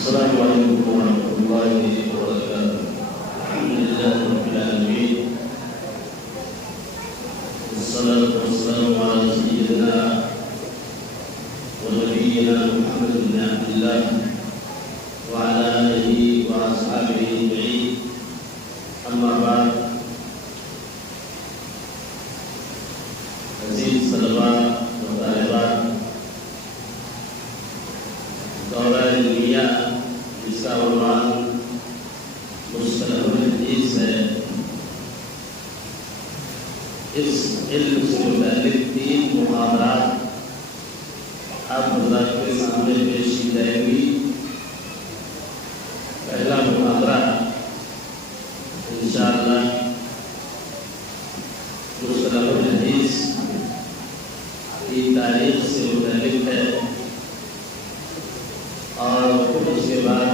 السلام علیکم ورحمۃ اللہ وبرکاتہ۔ الحمد للہ رب العالمین، والصلاة والسلام علی سیدنا ونبینا محمد بن عبد اللہ وعلی آلہ واصحابہ اجمعین، اما بعد۔ عزیز طلباء و طالبات، دورہ علمیہ جس کا عنوان مصطلح الحدیث ہے، اس علم سے متعلق 3 محاضرات آپ حضرات کے سامنے پیش کی جائیں گی۔ پہلا محاضرہ انشاءاللہ مصطلح الحدیث کی تاریخ سے متعلق ہے، اور پھر اس کے بعد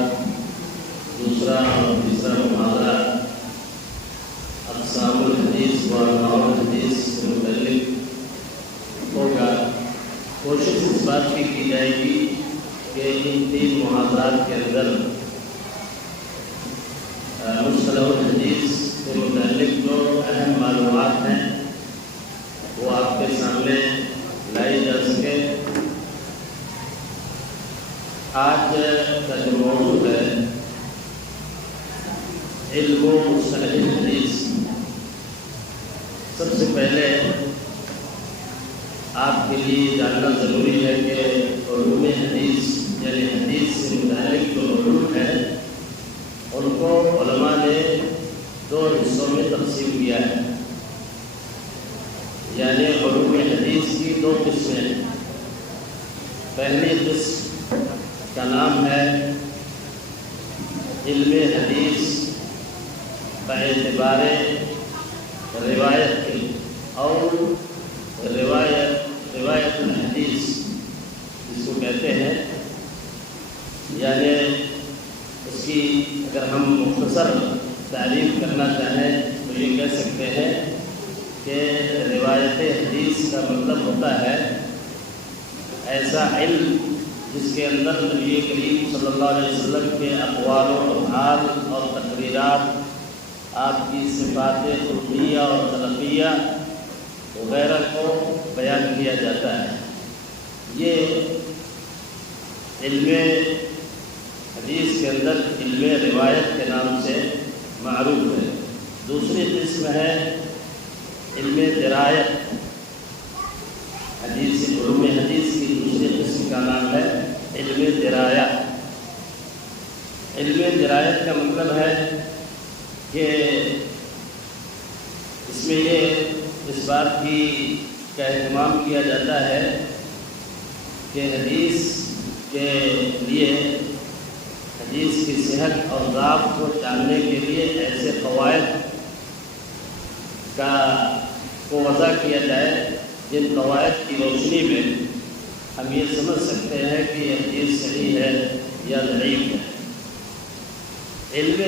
دوسرا اور تیسرا محاضرہ اقسام الحدیث و انواع الحدیث سے متعلق ہوگا۔ کوشش اس بات کی جائے گی کہ ان 3 محاضرات کے اندر مصطلح الحدیث سے متعلق جو اہم معلومات ہیں وہ آپ کے سامنے لائی جا سکے۔ آج کا جو موضوع ہے علم و مصطلح الحدیث، سب سے پہلے آپ کے لیے جاننا ضروری ہے کہ علوم حدیث یعنی حدیث سے متعلق جو علوم ہے ان کو علماء نے 2 حصوں میں تقسیم کیا ہے، یعنی علوم حدیث کی 2 قسمیں ہیں۔ پہلی قسم کا نام ہے علم حدیث باعتبار روایت کی، اور روایت الحدیث جس کو کہتے ہیں، یعنی اس کی اگر ہم مختصر تعریف کرنا چاہیں تو یہ کہہ سکتے ہیں کہ روایت حدیث کا مطلب ہوتا ہے ایسا علم جس کے اندر نبی کریم صلی اللہ علیہ وسلم کے اقوال و افعال اور تقریرات، آپ کی صفات خلقیہ اور خلقیہ وغیرہ کو بیان کیا جاتا ہے۔ یہ علم حدیث کے اندر علم روایت کے نام سے معروف ہے۔ دوسری قسم ہے علم درایت، علوم حدیث کی دوسری قسم کا نام ہے علم درایہ۔ علم درایت کا مطلب ہے کہ اس میں یہ اس بات کا اہتمام کیا جاتا ہے کہ حدیث کے لیے حدیث کی صحت اور ضابط کو جاننے کے لیے ایسے قواعد کو وضع کیا جائے جن قواعد کی روشنی میں ہم یہ سمجھ سکتے ہیں کہ یہ حدیث صحیح ہے یا ضعیف ہے۔ علم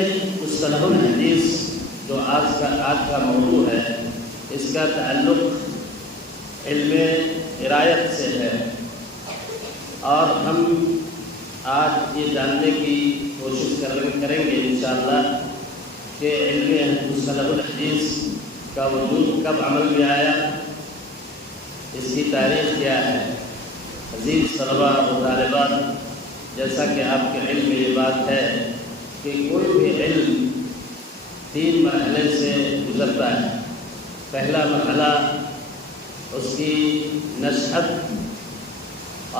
مصطلح الحدیث جو آج کا موضوع ہے، اس کا تعلق علم درایت سے ہے، اور ہم آج یہ جاننے کی کوشش کریں گے انشاءاللہ کہ علم مصطلح الحدیث کا وجود کب عمل میں آیا، اس کی تاریخ کیا ہے۔ عزیز طلباء و طالبات، جیسا کہ آپ کے علم میں یہ بات ہے کہ کوئی بھی علم 3 مرحلے سے گزرتا ہے۔ پہلا مرحلہ اس کی نشأت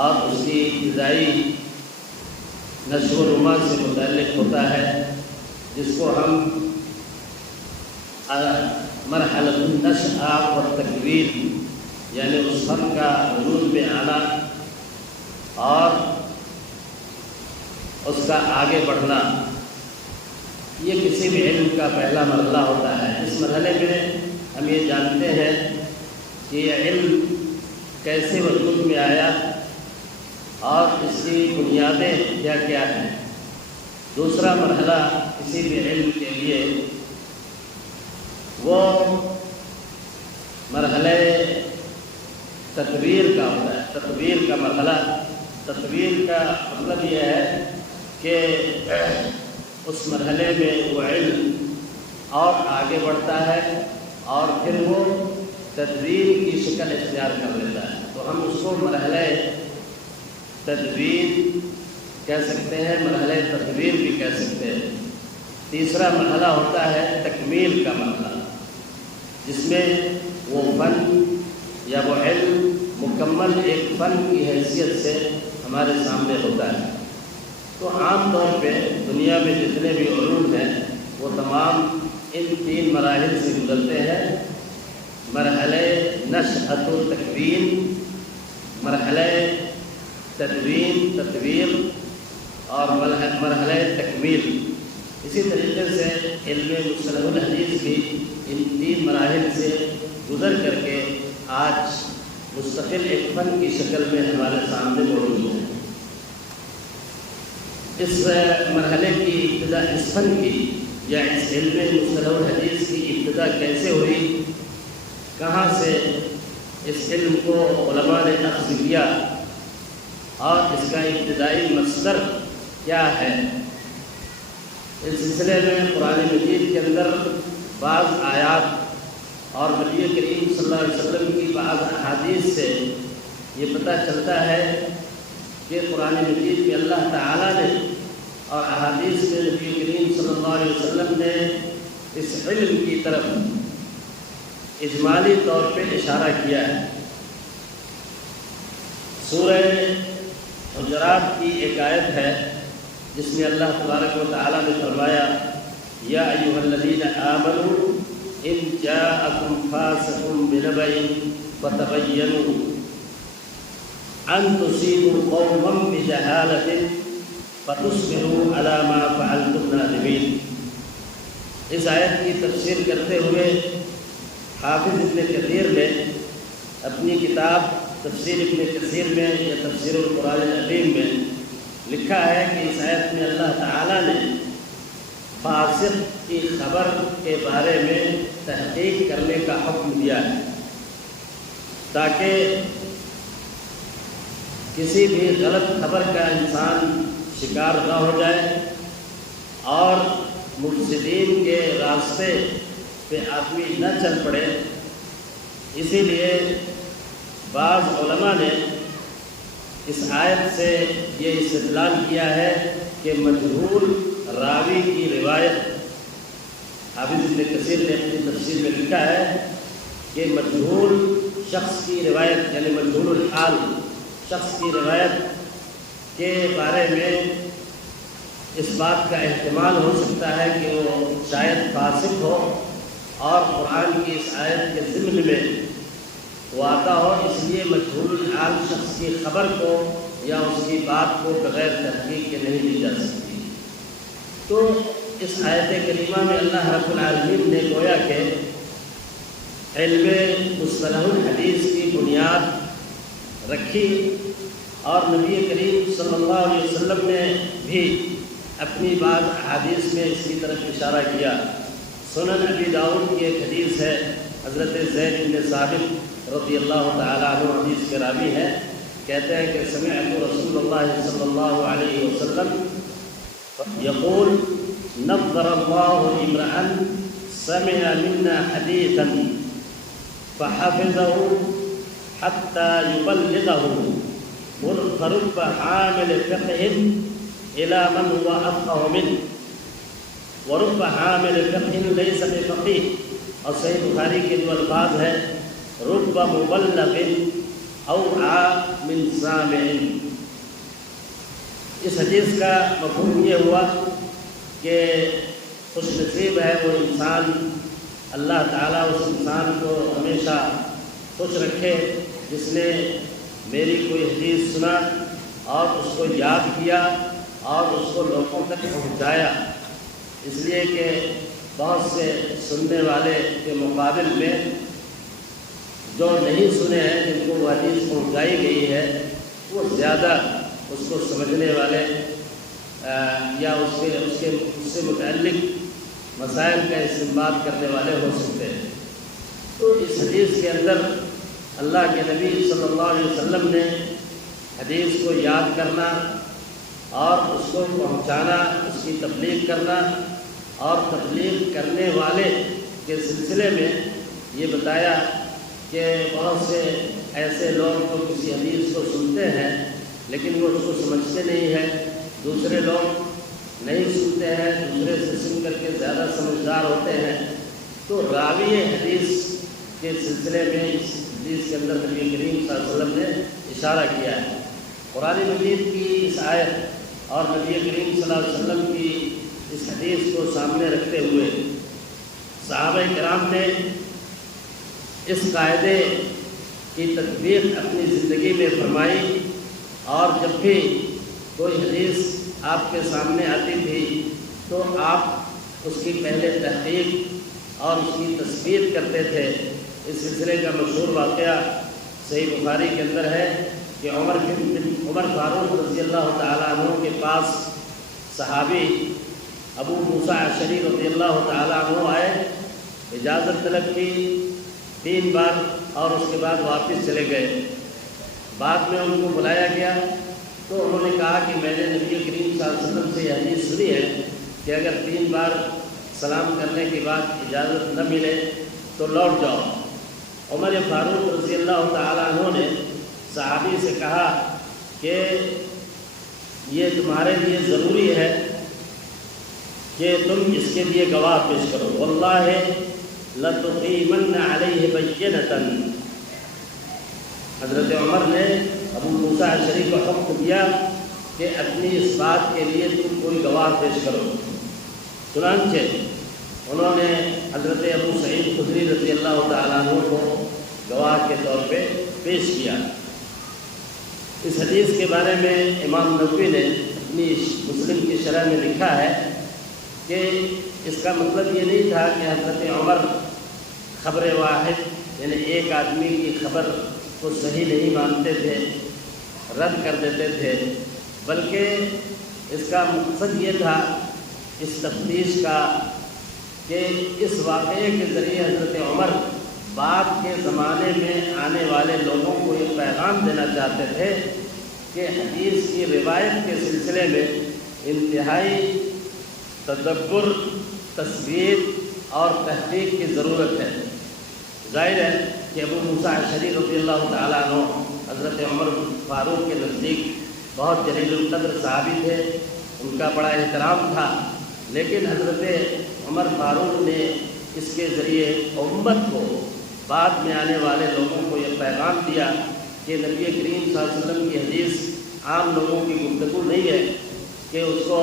اور اس کی ابتدائی نشو و نما سے متعلق ہوتا ہے، جس کو ہم مرحلہ النشأہ والتکوین یعنی اس فن کا وجود میں آنا اور اس کا آگے بڑھنا، یہ کسی بھی علم کا پہلا مرحلہ ہوتا ہے۔ اس مرحلے میں ہم یہ جانتے ہیں کہ یہ علم کیسے وجود میں آیا اور اس کی بنیادیں کیا کیا ہیں۔ دوسرا مرحلہ کسی بھی علم کے لیے وہ مرحلہ تطویر کا ہوتا ہے۔ تطویر کا مرحلہ، تطویر کا مطلب یہ ہے کہ اس مرحلے میں وہ علم اور آگے بڑھتا ہے اور پھر وہ تدوین کی شکل اختیار کر لیتا ہے، تو ہم اس کو مرحلہ تدوین کہہ سکتے ہیں، مرحلہ تدوین بھی کہہ سکتے ہیں۔ تیسرا مرحلہ ہوتا ہے تکمیل کا مرحلہ، جس میں وہ فن یا وہ علم مکمل ایک فن کی حیثیت سے ہمارے سامنے ہوتا ہے۔ تو عام طور پہ دنیا میں جتنے بھی علوم ہیں وہ تمام ان تین مراحل سے گزرتے ہیں: مرحلہ نشأۃ و تکوین، مرحلہ تدوین تطویر، اور مرحلہ تکمیل۔ اسی طریقے سے علم مصطلح الحدیث بھی ان تین مراحل سے گزر کر کے آج مستقل ایک فن کی شکل میں ہمارے سامنے موجود ہے۔ اس مرحلے کی ابتدا، اس فن کی یا اس علم مصطلح الحدیث کی ابتدا کیسے ہوئی، کہاں سے اس علم کو علماء نے اخذ کیا اور اس کا ابتدائی مصدر کیا ہے، اس سلسلے میں قرآن مجید کے اندر بعض آیات اور نبی کریم صلی اللہ علیہ وسلم کی بعض احادیث سے یہ پتہ چلتا ہے کہ قرآن مجید میں اللہ تعالیٰ نے اور احادیث میں نبی کریم صلی اللہ علیہ وسلم نے اس علم کی طرف اجمالی طور پہ اشارہ کیا ہے۔ سورہ حجرات کی ایک آیت ہے جس میں اللہ تبارک و تعالیٰ نے فرمایا: یا ایھا الذین آمنوا ان جاءکم فاسق بنبأ فتبینوا ان تصیبوا قوما بجہالۃ فتصبحوا علی ما فعلتم نادمین۔ اس آیت کی تفسیر کرتے ہوئے حافظ ابن کثیر نے اپنی کتاب تفسیر ابن کثیر میں یا تفسیر القرآن العظیم میں لکھا ہے کہ اس آیت میں اللہ تعالیٰ نے فاسق کی خبر کے بارے میں تحقیق کرنے کا حکم دیا ہے، تاکہ کسی بھی غلط خبر کا انسان شکار نہ ہو جائے اور مفسدین کے راستے پہ آدمی نہ چل پڑے۔ اسی لیے بعض علماء نے اس آیت سے یہ استدلال کیا ہے کہ مجہول راوی کی روایت، حافظ ابن کثیر نے اپنی تفسیر میں لکھا ہے کہ مجہول شخص کی روایت یعنی مجہول الحال شخص کی روایت کے بارے میں اس بات کا احتمال ہو سکتا ہے کہ وہ شاید فاسق ہو اور قرآن کی اس آیت کے ضمن میں وہ آتا ہو، اس لیے مجہول الحال شخص کی خبر کو یا اس کی بات کو بغیر تحقیق کے نہیں لی جا سکتی۔ تو اس آیت کریمہ میں اللہ رب العالمین نے گویا کہ علم مصطلح الحدیث کی بنیاد رکھی اور نبی کریم صلی اللہ علیہ وسلم نے بھی اپنی بعض احادیث میں اس کی طرف اشارہ کیا۔ سنن ابی داؤد کی ایک حدیث ہے، حضرت زید بن ثابت رضی اللہ تعالیٰ عنہ حدیث کے راوی ہیں، کہتے ہیں کہ سمعت رسول اللہ صلی اللہ علیہ وسلم یقول: نظر اللہ امرأ سمع منا حدیثا فحفظه حتى يبلغه فرب حامل فقه إلى من هو أفقه منه ورب حامل فقه ليس بفقيه۔ اور صحیح بخاری کے جو الفاظ ہیں رب مبلغ اوعى من سامع۔ اس حدیث کا مفہوم یہ ہوا کہ خوش نصیب ہے وہ انسان، اللہ تعالیٰ اس انسان کو ہمیشہ خوش رکھے جس نے میری کوئی حدیث سنا اور اس کو یاد کیا اور اس کو لوگوں تک پہنچایا، اس لیے کہ بہت سے سننے والے کے مقابل میں جو نہیں سنے ہیں، جن کو وہ حدیث پہنچائی گئی ہے، وہ زیادہ اس کو سمجھنے والے یا اس سے متعلق مسائل کا استنباط کرنے والے ہو سکتے ہیں۔ تو اس حدیث کے اندر اللہ کے نبی صلی اللہ علیہ وسلم نے حدیث کو یاد کرنا اور اس کو پہنچانا، اس کی تبلیغ کرنا، اور تبلیغ کرنے والے کے سلسلے میں یہ بتایا کہ بہت سے ایسے لوگ تو کسی حدیث کو سنتے ہیں لیکن وہ اس کو سمجھتے نہیں ہیں، دوسرے لوگ نہیں سنتے ہیں، دوسرے سے سن کر کے زیادہ سمجھدار ہوتے ہیں۔ تو راوی حدیث کے سلسلے میں اس حدیث کے اندر نبی کریم صلی اللہ علیہ وسلم نے اشارہ کیا ہے۔ قرآن مجید کی اس آیت اور نبی کریم صلی اللہ علیہ وسلم کی اس حدیث کو سامنے رکھتے ہوئے صحابہ کرام نے اس قاعدے کی تطبیق اپنی زندگی میں فرمائی، اور جب بھی کوئی حدیث آپ کے سامنے آتی تھی تو آپ اس کی پہلے تحقیق اور اس کی تصدیق کرتے تھے۔ اس سلسلے کا مشہور واقعہ صحیح بخاری کے اندر ہے کہ عمر فاروق رضی اللہ تعالیٰ عنہ کے پاس صحابی ابو موسیٰ اشعری رضی اللہ تعالیٰ عنہ آئے، اجازت طلب کی 3 بار اور اس کے بعد واپس چلے گئے۔ بعد میں ان کو بلایا گیا تو انہوں نے کہا کہ میں نے نبی کریم صلی اللہ علیہ وسلم سے یہ حدیث سنی ہے کہ اگر 3 بار سلام کرنے کے بعد اجازت نہ ملے تو لوٹ جاؤ۔ عمر فاروق رضی اللہ تعالیٰ عنہ نے صحابی سے کہا کہ یہ تمہارے لیے ضروری ہے کہ تم اس کے لیے گواہ پیش کرو، واللہ لتقیمن علیہ بینۃ۔ حضرت عمر نے ابو موسیٰ اشعری کو حکم دیا کہ اپنی اس بات کے لیے تم کوئی گواہ پیش کرو۔ چنانچہ انہوں نے حضرت ابو سعید خدری رضی اللہ تعالیٰ عنہ کو گواہ کے طور پہ پیش کیا۔ اس حدیث کے بارے میں امام نووی نے اپنی مسلم کی شرح میں لکھا ہے کہ اس کا مطلب یہ نہیں تھا کہ حضرت عمر خبر واحد یعنی ایک آدمی کی خبر کو صحیح نہیں مانتے تھے، رد کر دیتے تھے، بلکہ اس کا مقصد یہ تھا اس تفتیش کا کہ اس واقعے کے ذریعے حضرت عمر بعد کے زمانے میں آنے والے لوگوں کو یہ پیغام دینا چاہتے تھے کہ حدیث کی روایت کے سلسلے میں انتہائی تدبر، تصدیق اور تحقیق کی ضرورت ہے۔ ظاہر ہے کہ ابو موسیٰ اشعری رضی اللہ تعالیٰ عنہ حضرت عمر فاروق کے نزدیک بہت جلیل القدر صحابی تھے، ان کا بڑا احترام تھا، لیکن حضرت عمر فاروق نے اس کے ذریعے امت کو، بعد میں آنے والے لوگوں کو یہ پیغام دیا کہ نبی کریم صلی اللہ علیہ وسلم کی حدیث عام لوگوں کی گفتگو نہیں ہے کہ اس کو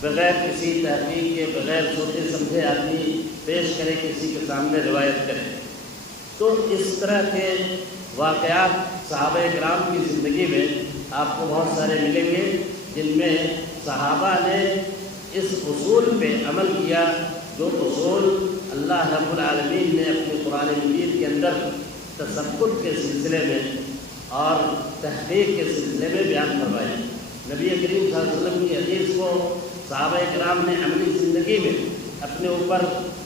بغیر کسی تحقیق کے، بغیر سوچے سمجھے آدمی پیش کرے، کسی کے سامنے روایت کرے۔ تو اس طرح کے واقعات صحابہ کرام کی زندگی میں آپ کو بہت سارے ملیں گے جن میں صحابہ نے اس اصول پہ عمل کیا جو اصول اللہ رب العالمین نے اپنے قرآن مجید کے اندر تصبت کے سلسلے میں اور تحقیق کے سلسلے میں بیان فرمائے۔ نبی کریم صلی اللہ علیہ وسلم کی حدیث کو صحابہ کرام نے عملی زندگی میں اپنے اوپر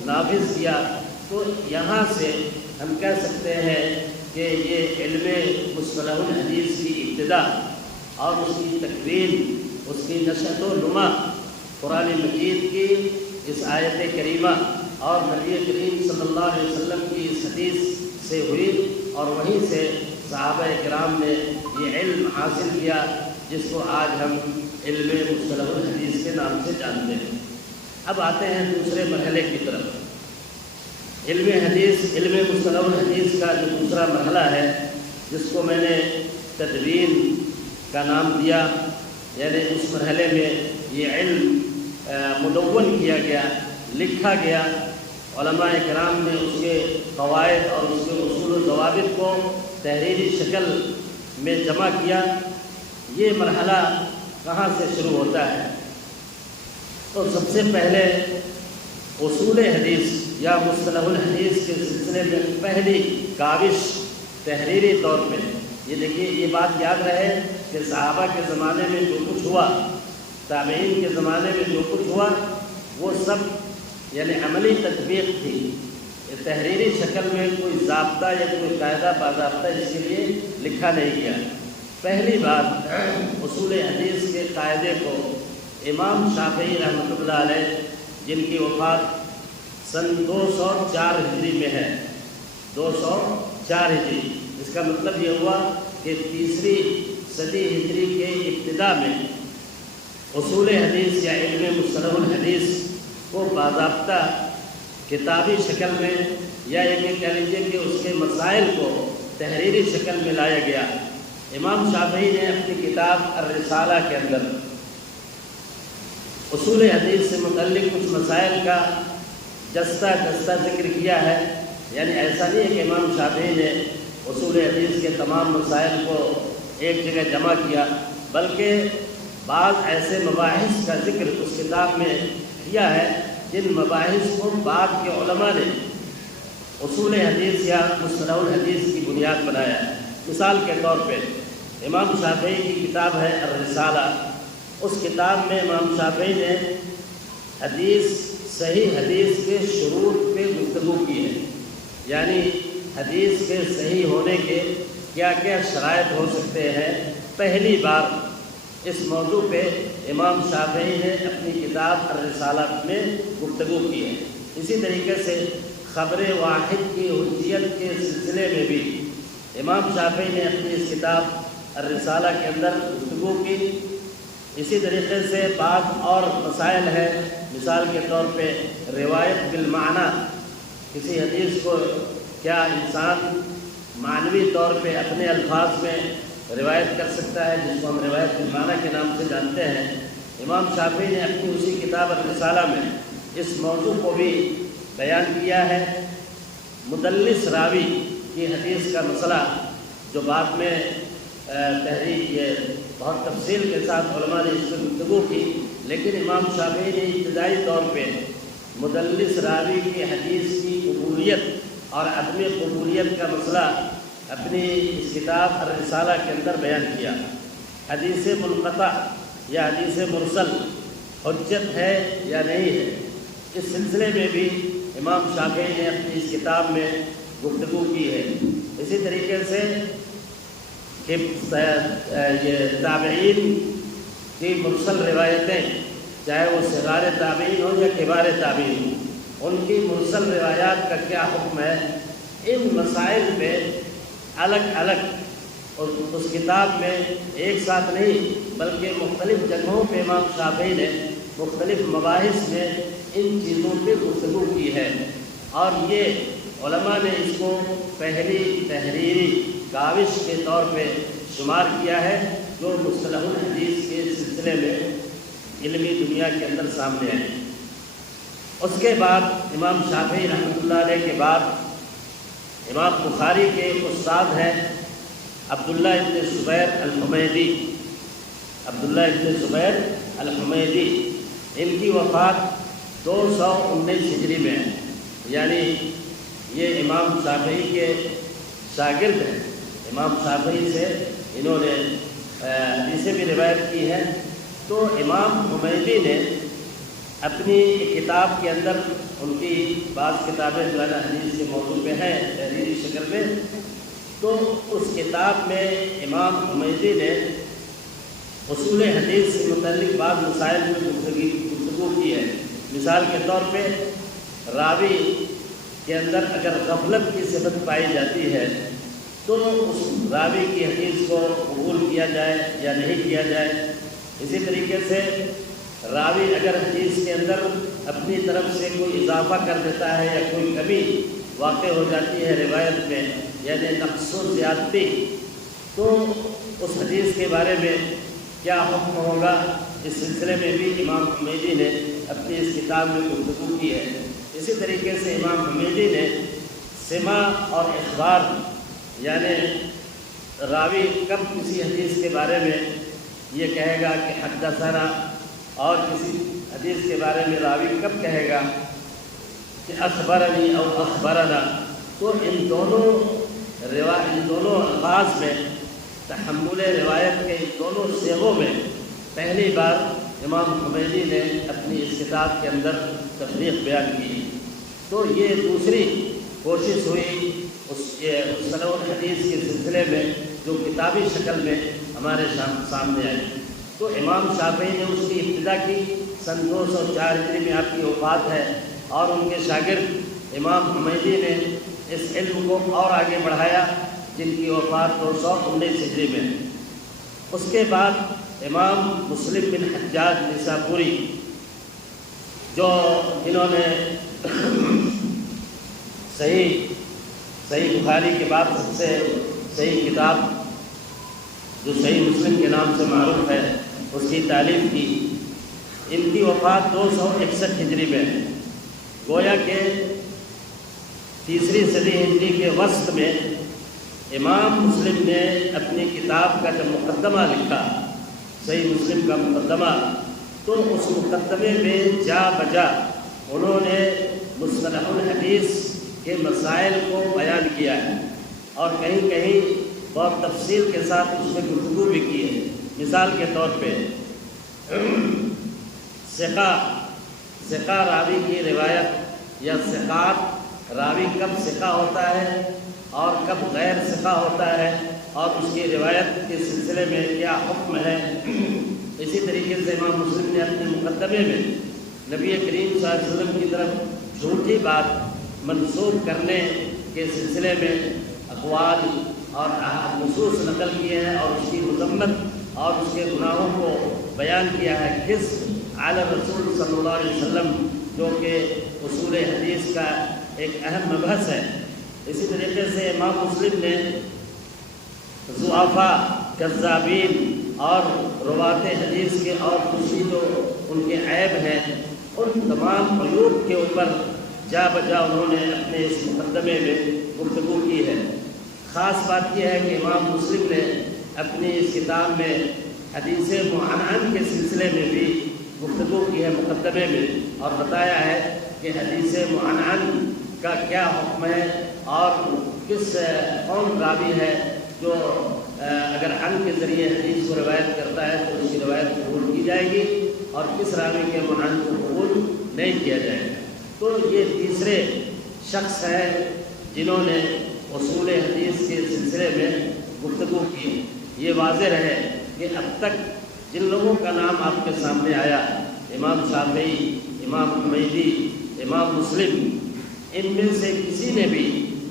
نافذ کیا، تو یہاں سے ہم کہہ سکتے ہیں کہ یہ علم مصطلح الحدیث کی ابتدا اور اس کی تکوین، اس کی نشأت و نما قرآن مجید کی اس آیت کریمہ اور نبی کریم صلی اللہ علیہ وسلم کی اس حدیث سے ہوئی، اور وہیں سے صحابہ کرام نے یہ علم حاصل کیا جس کو آج ہم علم مصطلح الحدیث کے نام سے جانتے ہیں۔ اب آتے ہیں دوسرے مرحلے کی طرف۔ علم حدیث، علم مصطلح الحدیث کا جو دوسرا مرحلہ ہے جس کو میں نے تدوین کا نام دیا، یعنی اس مرحلے میں یہ علم مدون کیا گیا، لکھا گیا، علماء کرام نے اس کے قواعد اور اس کے اصول و ضوابط کو تحریری شکل میں جمع کیا۔ یہ مرحلہ کہاں سے شروع ہوتا ہے؟ تو سب سے پہلے اصول حدیث یا مصطلح الحدیث کے سلسلے میں پہلی کاوش تحریری طور پہ، یہ دیکھیے، یہ بات یاد رہے کہ صحابہ کے زمانے میں جو کچھ ہوا، تابعین کے زمانے میں جو کچھ ہوا، وہ سب یعنی عملی تطبیق تھی۔ تحریری شکل میں کوئی ضابطہ یا کوئی قاعدہ باضابطہ اس کے لیے لکھا نہیں گیا۔ پہلی بار اصول حدیث کے قاعدے کو امام شافعی رحمۃ اللہ علیہ، جن کی وفات سن 204 ہجری میں ہے، 204 ہجری، اس کا مطلب یہ ہوا کہ تیسری صدی ہجری کے ابتدا میں اصول حدیث یا علم مصطلح الحدیث کو باضابطہ کتابی شکل میں، یا یہ کہہ لیجیے کہ اس کے مسائل کو تحریری شکل میں لایا گیا۔ امام شافعی نے اپنی کتاب الرسالہ کے اندر اصول حدیث سے متعلق کچھ مسائل کا جستہ ذکر کیا ہے، یعنی ایسا نہیں ہے کہ امام شافعی نے اصول حدیث کے تمام مسائل کو ایک جگہ جمع کیا، بلکہ بعض ایسے مباحث کا ذکر اس کتاب میں کیا ہے جن مباحث کو بعد کے علماء نے اصول حدیث یا مصطلح الحدیث کی بنیاد بنایا ہے۔ مثال کے طور پہ امام شافعی کی کتاب ہے الرسالہ، اس کتاب میں امام شافعی نے صحیح حدیث کے شروط پہ گفتگو کی ہے، یعنی حدیث کے صحیح ہونے کے کیا کیا شرائط ہو سکتے ہیں۔ پہلی بار اس موضوع پہ امام شافعی نے اپنی کتاب الرسالہ میں گفتگو کی ہے۔ اسی طریقے سے خبر واحد کی حجیت کے سلسلے میں بھی امام شافعی نے اپنی اس کتاب الرسالہ کے اندر گفتگو کی۔ اسی طریقے سے بعض اور مسائل ہیں، مثال کے طور پہ روایت بالمعنی، کسی حدیث کو کیا انسان معنوی طور پہ اپنے الفاظ میں روایت کر سکتا ہے، جس کو ہم روایت بالمعنی کے نام سے جانتے ہیں۔ امام شافعی نے اپنی اسی کتاب الرسالہ میں اس موضوع کو بھی بیان کیا ہے۔ مدلس راوی کی حدیث کا مسئلہ جو بعد میں تحریک یہ بہت تفصیل کے ساتھ علماء نے اس پر گفتگو کی، لیکن امام شافعی نے ابتدائی طور پہ مدلس راوی کی حدیث کی قبولیت اور عدم قبولیت کا مسئلہ اپنی اس کتاب الرسالہ کے اندر بیان کیا۔ حدیث منقطع یا حدیث مرسل حجت ہے یا نہیں ہے، اس سلسلے میں بھی امام شافعی نے اپنی اس کتاب میں گفتگو کی ہے۔ اسی طریقے سے کہ یہ تابعین کی مرسل روایتیں، چاہے وہ صغار تابعین ہوں یا کبار تابعین ہوں، ان کی مرسل روایات کا کیا حکم ہے، ان مسائل پہ الگ الگ اور اس کتاب میں ایک ساتھ نہیں بلکہ مختلف جگہوں پہ امام شافعی نے مختلف مباحث میں ان چیزوں پہ گفتگو کی ہے، اور یہ علماء نے اس کو پہلی تحریری کاوش کے طور پہ شمار کیا ہے جو مصطلح الحدیث کے سلسلے میں علمی دنیا کے اندر سامنے آئے۔ اس کے بعد امام شافعی رحمۃ اللہ علیہ کے بعد امام بخاری کے استاد ہیں عبداللہ ابن زبیر الحمیدی۔ عبداللہ ابن زبیر الحمیدی، ان کی وفات 219 ہجری میں ہے، یعنی یہ امام شافعی کے شاگرد ہیں۔ امام شافعی سے انہوں نے حدیثیں بھی روایت کی ہیں۔ تو امام حمیدی نے اپنی کتاب کے اندر، ان کی بعض کتابیں جو ہے نا حدیث کے موضوع پہ ہیں تحریری شکل میں، تو اس کتاب میں امام حمیدی نے اصول حدیث سے متعلق بعض مسائل میں گفتگو کی ہے۔ مثال کے طور پہ راوی کے اندر اگر غفلت کی صفت پائی جاتی ہے تو اس راوی کی حدیث کو قبول کیا جائے یا نہیں کیا جائے۔ اسی طریقے سے راوی اگر حدیث کے اندر اپنی طرف سے کوئی اضافہ کر دیتا ہے یا کوئی کمی واقع ہو جاتی ہے روایت میں، یعنی نقص و زیادتی، تو اس حدیث کے بارے میں کیا حکم ہوگا، اس سلسلے میں بھی امام حمیدی نے اپنی اس کتاب میں گفتگو کی ہے۔ اسی طریقے سے امام حمیدی نے سماع اور اخبار، یعنی راوی کب کسی حدیث کے بارے میں یہ کہے گا کہ حدثنا، اور کسی حدیث کے بارے میں راوی کب کہے گا کہ اخبرنی اور اخبرنا، تو ان دونوں الفاظ میں، تحمل روایت کے ان دونوں صیغوں میں پہلی بار امام حمیدی نے اپنی اس کتاب کے اندر تفریق بیان کی۔ تو یہ دوسری کوشش ہوئی اس مصطلح الحدیث کے سلسلے میں جو کتابی شکل میں ہمارے سامنے آئی۔ تو امام شافعی نے اس کی ابتدا کی، سن 204 ہجری میں آپ کی وفات ہے، اور ان کے شاگرد امام حمیدی نے اس علم کو اور آگے بڑھایا، جن کی وفات 219 ہجری میں۔ اس کے بعد امام مسلم بن حجاج نسابوری، جنہوں نے صحیح بخاری کے بعد سب سے صحیح کتاب جو صحیح مسلم کے نام سے معروف ہے اس کی تعلیف کی، ان کی وفات 261 ہجری میں ہے۔ گویا کہ تیسری صدی ہجری کے وسط میں امام مسلم نے اپنی کتاب کا جب مقدمہ لکھا، صحیح مسلم کا مقدمہ، تو اس مقدمے میں جا بجا انہوں نے مصطلح الحدیث کے مسائل کو بیان کیا ہے، اور کہیں کہیں بہت تفصیل کے ساتھ اس میں گفتگو بھی کی ہے۔ مثال کے طور پہ ثقہ راوی کی روایت یا ثقات، راوی کب ثقہ ہوتا ہے اور کب غیر ثقہ ہوتا ہے، اور اس کی روایت کے سلسلے میں کیا حکم ہے۔ اسی طریقے سے امام مسلم نے اپنے مقدمے میں نبی کریم صلی اللہ علیہ وسلم کی طرف جھوٹی بات منسوب کرنے کے سلسلے میں اقوال اور نصوص نقل کیے ہیں، اور اس کی مذمت اور اس کے گناہوں کو بیان کیا ہے، کس اعلیٰ رسول صلی اللہ علیہ وسلم، جو کہ اصول حدیث کا ایک اہم مبحث ہے۔ اسی طریقے سے امام مسلم نے ضعفاء، کذابین اور روات حدیث کے اور دوسری جو ان کے عیب ہیں، ان تمام عیوب کے اوپر جا بجا انہوں نے اپنے اس مقدمے میں گفتگو کی ہے۔ خاص بات یہ ہے کہ امام مسلم نے اپنی اس کتاب میں حدیث معنعن کے سلسلے میں بھی گفتگو کی ہے مقدمے میں، اور بتایا ہے کہ حدیث معنعن کا کیا حکم ہے، اور کون راوی ہے جو اگر عن کے ذریعے حدیث کو روایت کرتا ہے تو اس کی روایت قبول کی جائے گی، اور کس راوی کے معنعن کو قبول نہیں کیا جائے گا۔ تو یہ تیسرے شخص ہیں جنہوں نے اصول حدیث کے سلسلے میں گفتگو کی۔ یہ واضح رہے کہ اب تک جن لوگوں کا نام آپ کے سامنے آیا، امام شافعی، امام حمیدی، امام مسلم، ان میں سے کسی نے بھی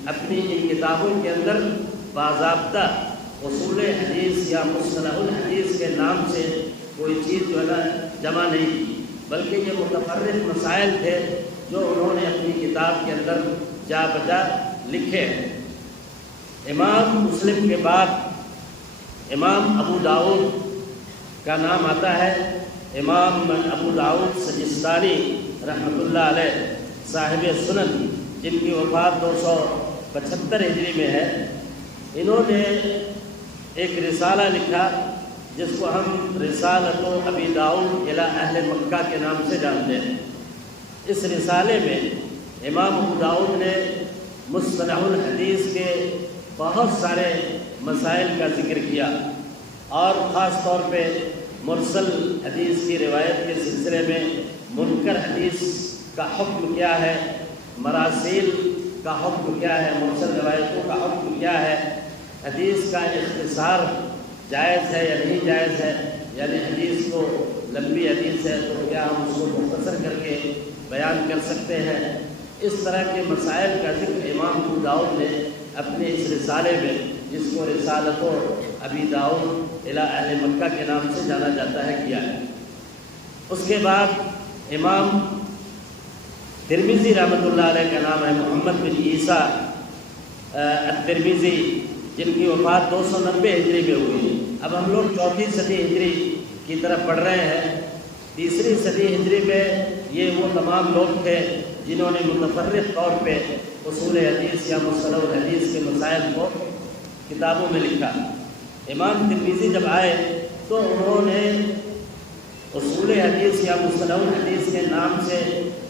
اپنی ان کتابوں کے اندر باضابطہ اصول حدیث یا مصطلح الحدیث کے نام سے کوئی چیز جو ہے نا جمع نہیں کی، بلکہ یہ متفرق مسائل تھے جو انہوں نے اپنی کتاب کے اندر جا بجا لکھے ہیں۔ امام مسلم کے بعد امام ابو داؤد کا نام آتا ہے۔ امام ابو داؤد سجستانی رحمۃ اللہ علیہ، صاحب سنن، جن کی وفات 275 ہجری میں ہے، انہوں نے ایک رسالہ لکھا جس کو ہم رسالۃ ابی داؤد الی اہل مکہ کے نام سے جانتے ہیں۔ اس رسالے میں امام ابو داؤد نے مصطلح الحدیث کے بہت سارے مسائل کا ذکر کیا، اور خاص طور پہ مرسل حدیث کی روایت کے سلسلے میں منکر حدیث کا حکم کیا ہے، مراسیل کا حکم کیا ہے، مرسل روایتوں کا حکم کیا ہے، حدیث کا اختصار جائز ہے یا نہیں جائز ہے، یعنی حدیث کو لمبی حدیث ہے تو کیا ہم اس کو مختصر کر کے بیان کر سکتے ہیں۔ اس طرح کے مسائل کا ذکر امام ابو داؤد نے اپنے اس رسالے میں، جس کو رسالۃ ابی داؤد الی اہل مکہ کے نام سے جانا جاتا ہے، کیا ہے۔ اس کے بعد امام ترمذی رحمۃ اللہ علیہ کا نام ہے، محمد بن عیسیٰ الترمذی، جن کی وفات 290 ہجری میں ہوئی۔ اب ہم لوگ 4 صدی ہجری کی طرف پڑھ رہے ہیں۔ 3 صدی ہجری میں یہ وہ تمام لوگ تھے جنہوں نے متفرق طور پہ اصول حدیث یا مصطلح الحدیث کے مسائل کو کتابوں میں لکھا۔ امام ترمذی جب آئے تو انہوں نے اصول حدیث یا مصطلح الحدیث کے نام سے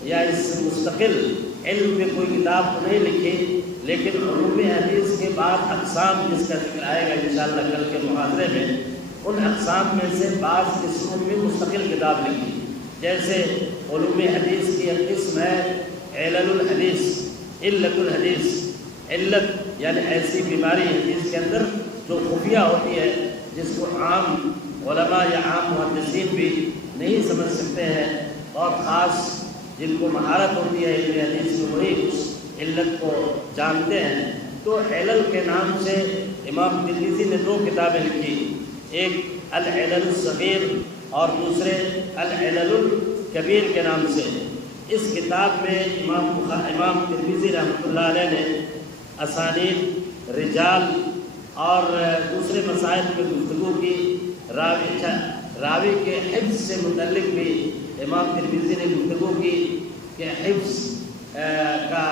یا اس مستقل علم میں کوئی کتاب تو نہیں لکھی، لیکن علوم حدیث کے بعد اقسام جس کا ذکر آئے گا انشاءاللہ کل کے محاضرے میں، ان اقسام میں سے بعض قسموں میں مستقل کتاب لکھی۔ جیسے علوم حدیث کی ایک قسم ہے علل الحدیث، علت الحدیث، علت یعنی ایسی بیماری حدیث کے اندر جو خفیہ ہوتی ہے، جس کو عام علماء یا عام محدثین بھی نہیں سمجھ سکتے ہیں، بہت خاص جن کو مہارت ہوتی ہے علم حدیث میں وہی اس علت کو جانتے ہیں۔ تو علل کے نام سے امام ترمذی نے 2 کتابیں لکھی، ایک العلل الصغیر اور دوسرے العلل الکبیر کے نام سے۔ اس کتاب میں امام ترمذی رحمۃ اللہ علیہ نے اسانید، رجال اور دوسرے مسائل پہ گفتگو کی۔ راوی کے حفظ سے متعلق بھی امام ترمذی نے گفتگو کی کہ حفظ کا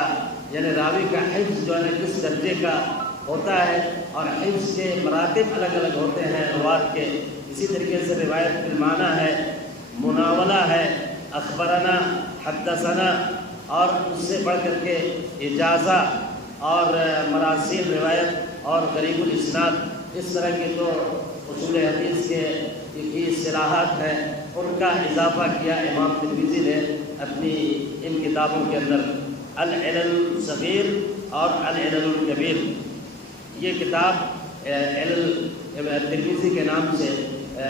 یعنی راوی کا حفظ جو ہے کس درجے کا ہوتا ہے، اور حفظ کے مراتب الگ الگ ہوتے ہیں روات کے۔ اسی طریقے سے روایت بالمعنی ہے، مناولہ ہے، اخبرنا، حدثنا، اور اس سے بڑھ کر کے اجازہ اور مراسیل روایت اور غریب الاسناد، اس طرح کے جو اصول حدیث کے کی اصطلاحات ہیں ان کا اضافہ کیا امام ترمذی نے اپنی ان کتابوں کے اندر۔ العلل الصغیر اور العلل الکبیر، یہ کتاب علل ترمذی کے نام سے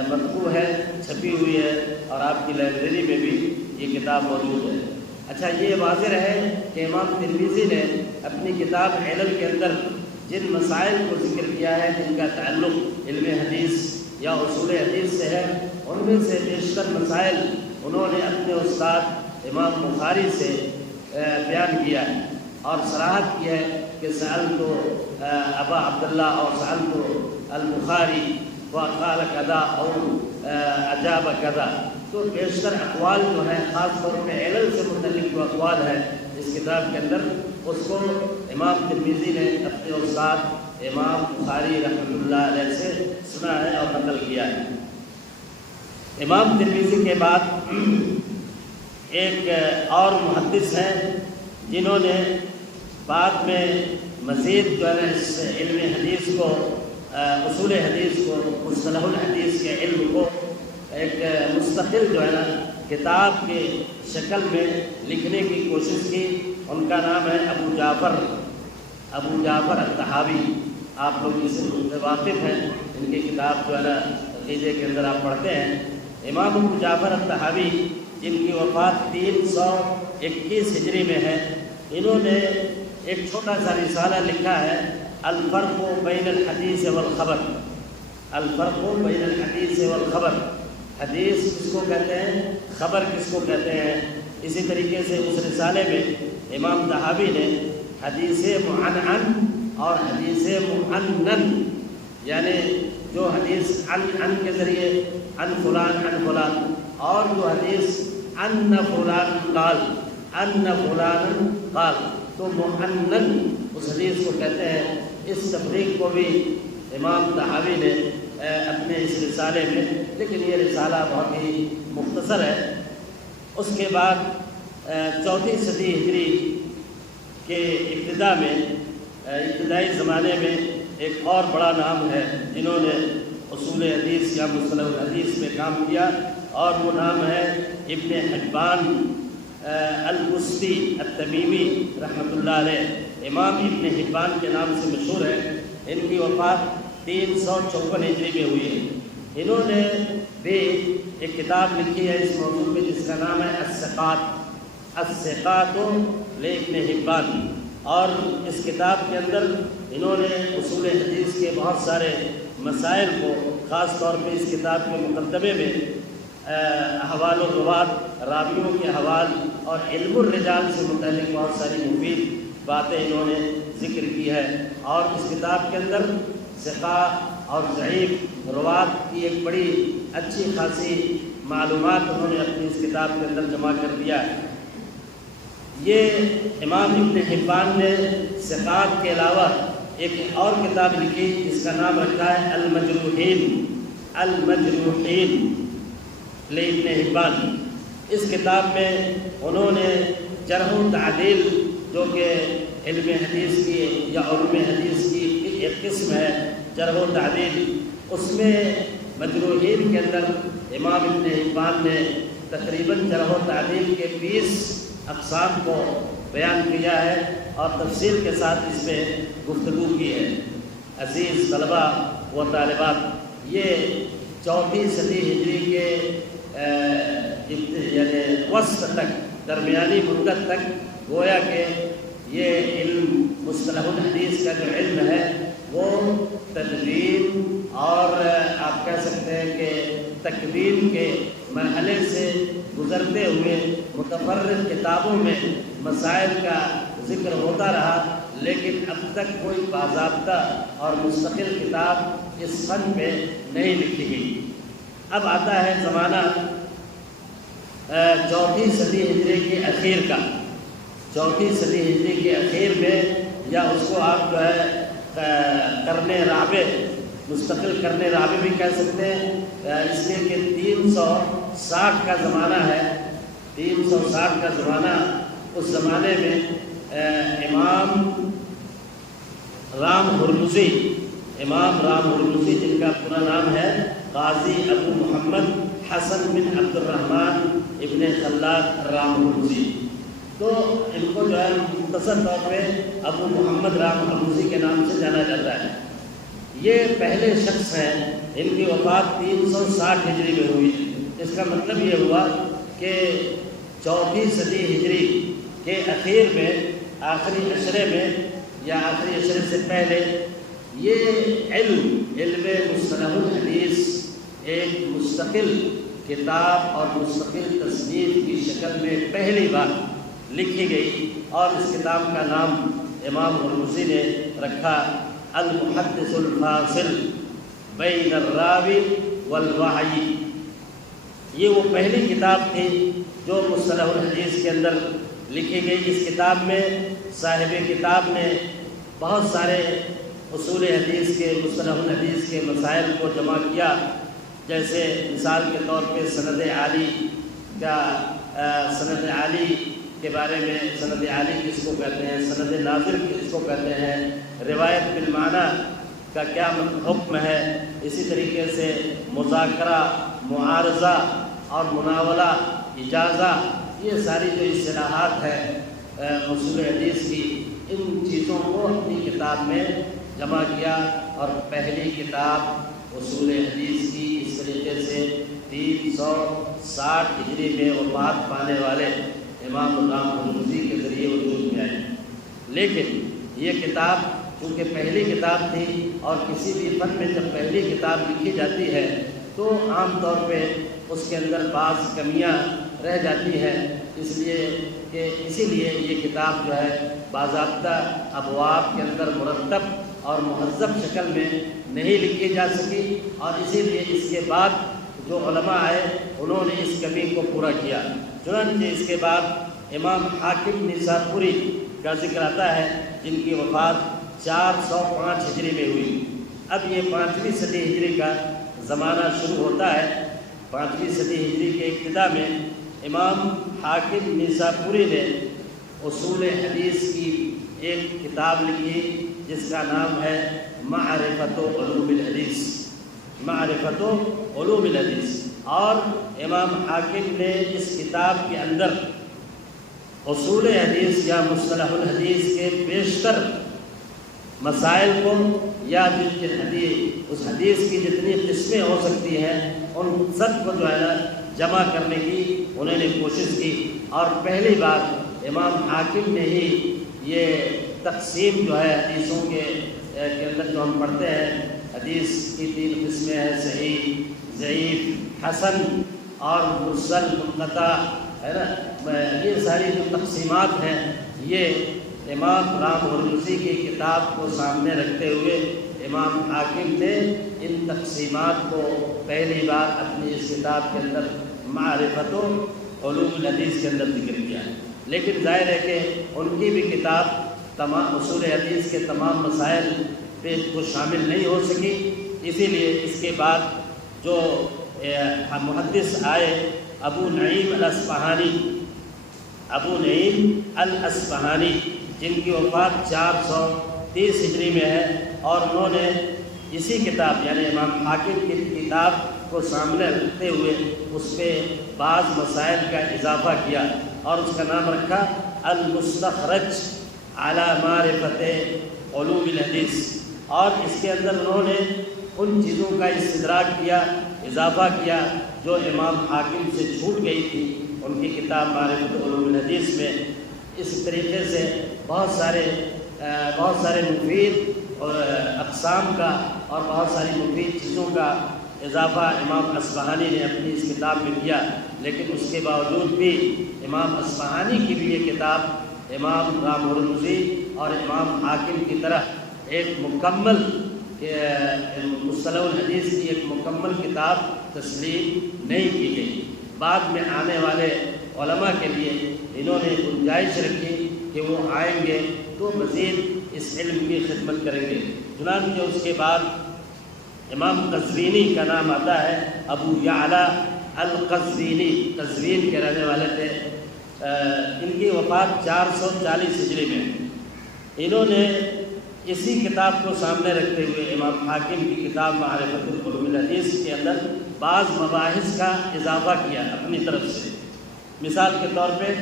مطبوع ہے، چھپی ہوئی ہے، اور آپ کی لائبریری میں بھی یہ کتاب موجود ہے۔ اچھا، یہ واضح ہے کہ امام ترمذی نے اپنی کتاب علل کے اندر جن مسائل کو ذکر کیا ہے جن کا تعلق علم حدیث یا اصول حدیث سے ہے، ان میں سے بیشتر مسائل انہوں نے اپنے استاد امام بخاری سے بیان کیا ہے، اور صراحت کی ہے کہ سألت ابا عبداللہ اور سألت البخاری وقال کذا اور اجاب کذا۔ تو بیشتر اقوال جو ہیں، خاص طور پہ علل سے متعلق جو اقوال ہے اس کتاب کے اندر، اس کو امام ترمذی نے اپنے استاد امام بخاری رحمۃ اللہ علیہ سے سنا ہے اور نقل کیا ہے۔ امام ترمذی کے بعد ایک اور محدث ہیں جنہوں نے بعد میں مزید جو ہے اس علم حدیث کو، اصول حدیث کو، مصطلح الحدیث کے علم کو ایک مستقل جو ہے نا کتاب کے شکل میں لکھنے کی کوشش کی۔ ان کا نام ہے ابو جعفر الطحاوی۔ آپ لوگ اس سے واقف ہیں، ان کی کتاب جو ہے نا عقیدے کے اندر آپ پڑھتے ہیں۔ امام ابو جعفر الطحاوی جن کی وفات 321 ہجری میں ہے، انہوں نے ایک چھوٹا سا رسالہ لکھا ہے، الفرق بین الحدیث والخبر۔ الفرق بین الحدیث والخبر، حدیث کس کو کہتے ہیں، خبر کس کو کہتے ہیں۔ اسی طریقے سے اس رسالے میں امام طحاوی نے حدیث معنعن اور حدیث معنن، یعنی جو حدیث عن کے ذریعے عن فلان، اور جو حدیث ان فلان قال، تو معنن اس حدیث کو کہتے ہیں۔ اس تفریق کو بھی امام طحاوی نے اپنے اس رسالے میں، لیکن یہ رسالہ بہت ہی مختصر ہے۔ اس کے بعد 4 صدی ہجری کے ابتدا میں، ابتدائی زمانے میں ایک اور بڑا نام ہے جنہوں نے اصول حدیث یا مصطلح الحدیث میں کام کیا، اور وہ نام ہے ابن حبان البستی التمیمی رحمۃ اللہ علیہ۔ امام ابن حبان کے نام سے مشہور ہے۔ ان کی وفات 354 ہجری میں ہوئی ہے۔ انہوں نے بھی ایک کتاب لکھی ہے اس موضوع پہ جس کا نام ہے الثقات لابن حبان، اور اس کتاب کے اندر انہوں نے اصول حدیث کے بہت سارے مسائل کو، خاص طور پہ اس کتاب کے مقدمے میں احوال الروات، راویوں کے حوال اور علم الرجال سے متعلق بہت ساری مفید باتیں انہوں نے ذکر کی ہے، اور اس کتاب کے اندر ثقات اور ضعیف روات کی ایک بڑی اچھی خاصی معلومات انہوں نے اپنی اس کتاب کے اندر جمع کر دیا ہے۔ یہ امام ابن حبان نے ثقات کے علاوہ ایک اور کتاب لکھی جس کا نام رکھا ہے المجروحین لابن حبان۔ اس کتاب میں انہوں نے جرح و تعدیل، جو کہ علم حدیث کی یا علوم حدیث کی ایک قسم ہے جرح و تعدیل، اس میں مجروحین کے اندر امام ابن حبان نے تقریباً جرح و تعدیل کے 20 اقسام کو بیان کیا ہے اور تفصیل کے ساتھ اس پہ گفتگو کی ہے۔ عزیز طلبہ و طالبات، یہ 4 صدی ہجری کے یعنی وسط تک، درمیانی مدت تک گویا کہ یہ علم مصطلح الحدیث کا جو علم ہے وہ تدوین اور آپ کہہ سکتے ہیں کہ تکوین کے مرحلے سے گزرتے ہوئے متفرد کتابوں میں مسائل کا ذکر ہوتا رہا، لیکن اب تک کوئی باضابطہ اور مستقل کتاب اس فن پہ نہیں لکھی گئی۔ اب آتا ہے زمانہ 4 صدی ہجری کے اخیر کا۔ 4 صدی ہجری کے اخیر میں، یا اس کو آپ جو ہے قرن رابع، مستقل قرن رابع بھی کہہ سکتے ہیں، اس لیے کہ 360 کا زمانہ ہے۔ 360 کا زمانہ، اس زمانے میں امام رام ہرمزی، جن کا پورا نام ہے قاضی ابو محمد حسن بن عبد الرحمن ابن خلاد رام ہرمزی، تو ان کو جو ہے مختصر طور پہ ابو محمد رام ہرمزی کے نام سے جانا جاتا ہے۔ یہ پہلے شخص ہیں، ان کی وفات 360 ہجری میں ہوئی۔ اس کا مطلب یہ ہوا کہ 4 صدی ہجری کے اخیر میں، آخری عشرے میں یا آخری عشرے سے پہلے، یہ علم مصطلح الحدیث ایک مستقل کتاب اور مستقل تصنیف کی شکل میں پہلی بار لکھی گئی، اور اس کتاب کا نام امام ہرمزی نے رکھا المحدث الفاصل بین الراوی والوحی۔ یہ وہ پہلی کتاب تھی جو مصطلح الحدیث کے اندر لکھی گئی۔ اس کتاب میں صاحب کتاب نے بہت سارے اصول حدیث کے، مصطلح الحدیث کے مسائل کو جمع کیا، جیسے مثال کے طور پہ سند عالی کا، سند عالی کے بارے میں، سند عالی کس کو کہتے ہیں، سند نازل کس کو کہتے ہیں، روایت بالمعنی کا کیا حکم ہے، اسی طریقے سے مذاکرہ، معارضہ اور مناولہ، اجازہ، یہ ساری جو اصطلاحات ہیں اصول حدیث کی، ان چیزوں کو اپنی کتاب میں جمع کیا، اور پہلی کتاب اصول حدیث کی اس طریقے سے 360 ہجری میں وفات پانے والے امام رام ہرمزی کے ذریعے وجود میں آئی۔ لیکن یہ کتاب چونکہ پہلی کتاب تھی، اور کسی بھی فن میں جب پہلی کتاب لکھی جاتی ہے تو عام طور پہ اس کے اندر بعض کمیاں رہ جاتی ہیں، اسی لیے یہ کتاب جو ہے باضابطہ ابواب کے اندر مرتب اور مہذب شکل میں نہیں لکھی جا سکی، اور اسی لیے اس کے بعد جو علماء آئے انہوں نے اس کمی کو پورا کیا۔ چنانچہ اس کے بعد امام حاکم نیسابوری کا ذکر آتا ہے، جن کی وفات 405 ہجری میں ہوئی۔ اب یہ 5ویں صدی ہجری کا زمانہ شروع ہوتا ہے۔ 5ویں صدی ہجری کے ابتدا میں امام حاکم نیسابوری نے اصول حدیث کی ایک کتاب لکھی، جس کا نام ہے معرفت علوم الحدیث، معرفت علوم الحدیث۔ اور امام حاکم نے اس کتاب کے اندر اصول حدیث یا مصطلح الحدیث کے بیشتر مسائل کو، یا اس حدیث کی جتنی قسمیں ہو سکتی ہیں ان سب کو جو ہے نا جمع کرنے کی انہوں نے کوشش کی، اور پہلی بار امام حاکم نے ہی یہ تقسیم جو ہے حدیثوں کے اندر جو ہم پڑھتے ہیں، حدیث کی 3 قسمیں ہیں، صحیح، ضعیف، حسن اور مرسل، منقطع، ہے نا، یہ ساری جو تقسیمات ہیں، یہ امام رام ہرمزی کی کتاب کو سامنے رکھتے ہوئے امام حاکم نے ان تقسیمات کو پہلی بار اپنی اس کتاب کے اندر معرفت علوم الحدیث کے اندر ذکر کیا ہے۔ لیکن ظاہر ہے کہ ان کی بھی کتاب تمام اصول حدیث کے تمام مسائل پہ تو شامل نہیں ہو سکی، اسی لیے اس کے بعد جو محدث آئے ابو نعیم الاصفہانی، جن کی وفات 430 ہجری میں ہے، اور انہوں نے اسی کتاب یعنی امام حاکم کی کتاب کو سامنے رکھتے ہوئے اس پہ بعض مسائل کا اضافہ کیا، اور اس کا نام رکھا المستخرج علی معرفت علوم الحدیث۔ اور اس کے اندر انہوں نے ان چیزوں کا استدراک کیا، اضافہ کیا جو امام حاکم سے چھوٹ گئی تھی ان کی کتاب معرفت علوم الحدیث میں۔ اس طریقے سے بہت سارے مفید اور اقسام کا اور بہت ساری مفید چیزوں کا اضافہ امام اصفہانی نے اپنی اس کتاب میں کیا، لیکن اس کے باوجود بھی امام اصفہانی کی بھی یہ کتاب امام رام ہرمزی اور امام حاکم کی طرح ایک مکمل مصطلح الحدیث کی ایک مکمل کتاب تسلیم نہیں کی گئی۔ بعد میں آنے والے علماء کے لیے انہوں نے گنجائش رکھی کہ وہ آئیں گے تو مزید اس علم کی خدمت کریں گے۔ چنانچہ اس کے بعد امام قزوینی کا نام آتا ہے، ابو یعلا القزوینی، قزوین کے رہنے والے تھے۔ ان کی وفات 440 ہجری میں۔ انہوں نے اسی کتاب کو سامنے رکھتے ہوئے امام حاکم کی کتاب معرفت علوم الحدیث کے اندر بعض مباحث کا اضافہ کیا اپنی طرف سے۔ مثال کے طور پہ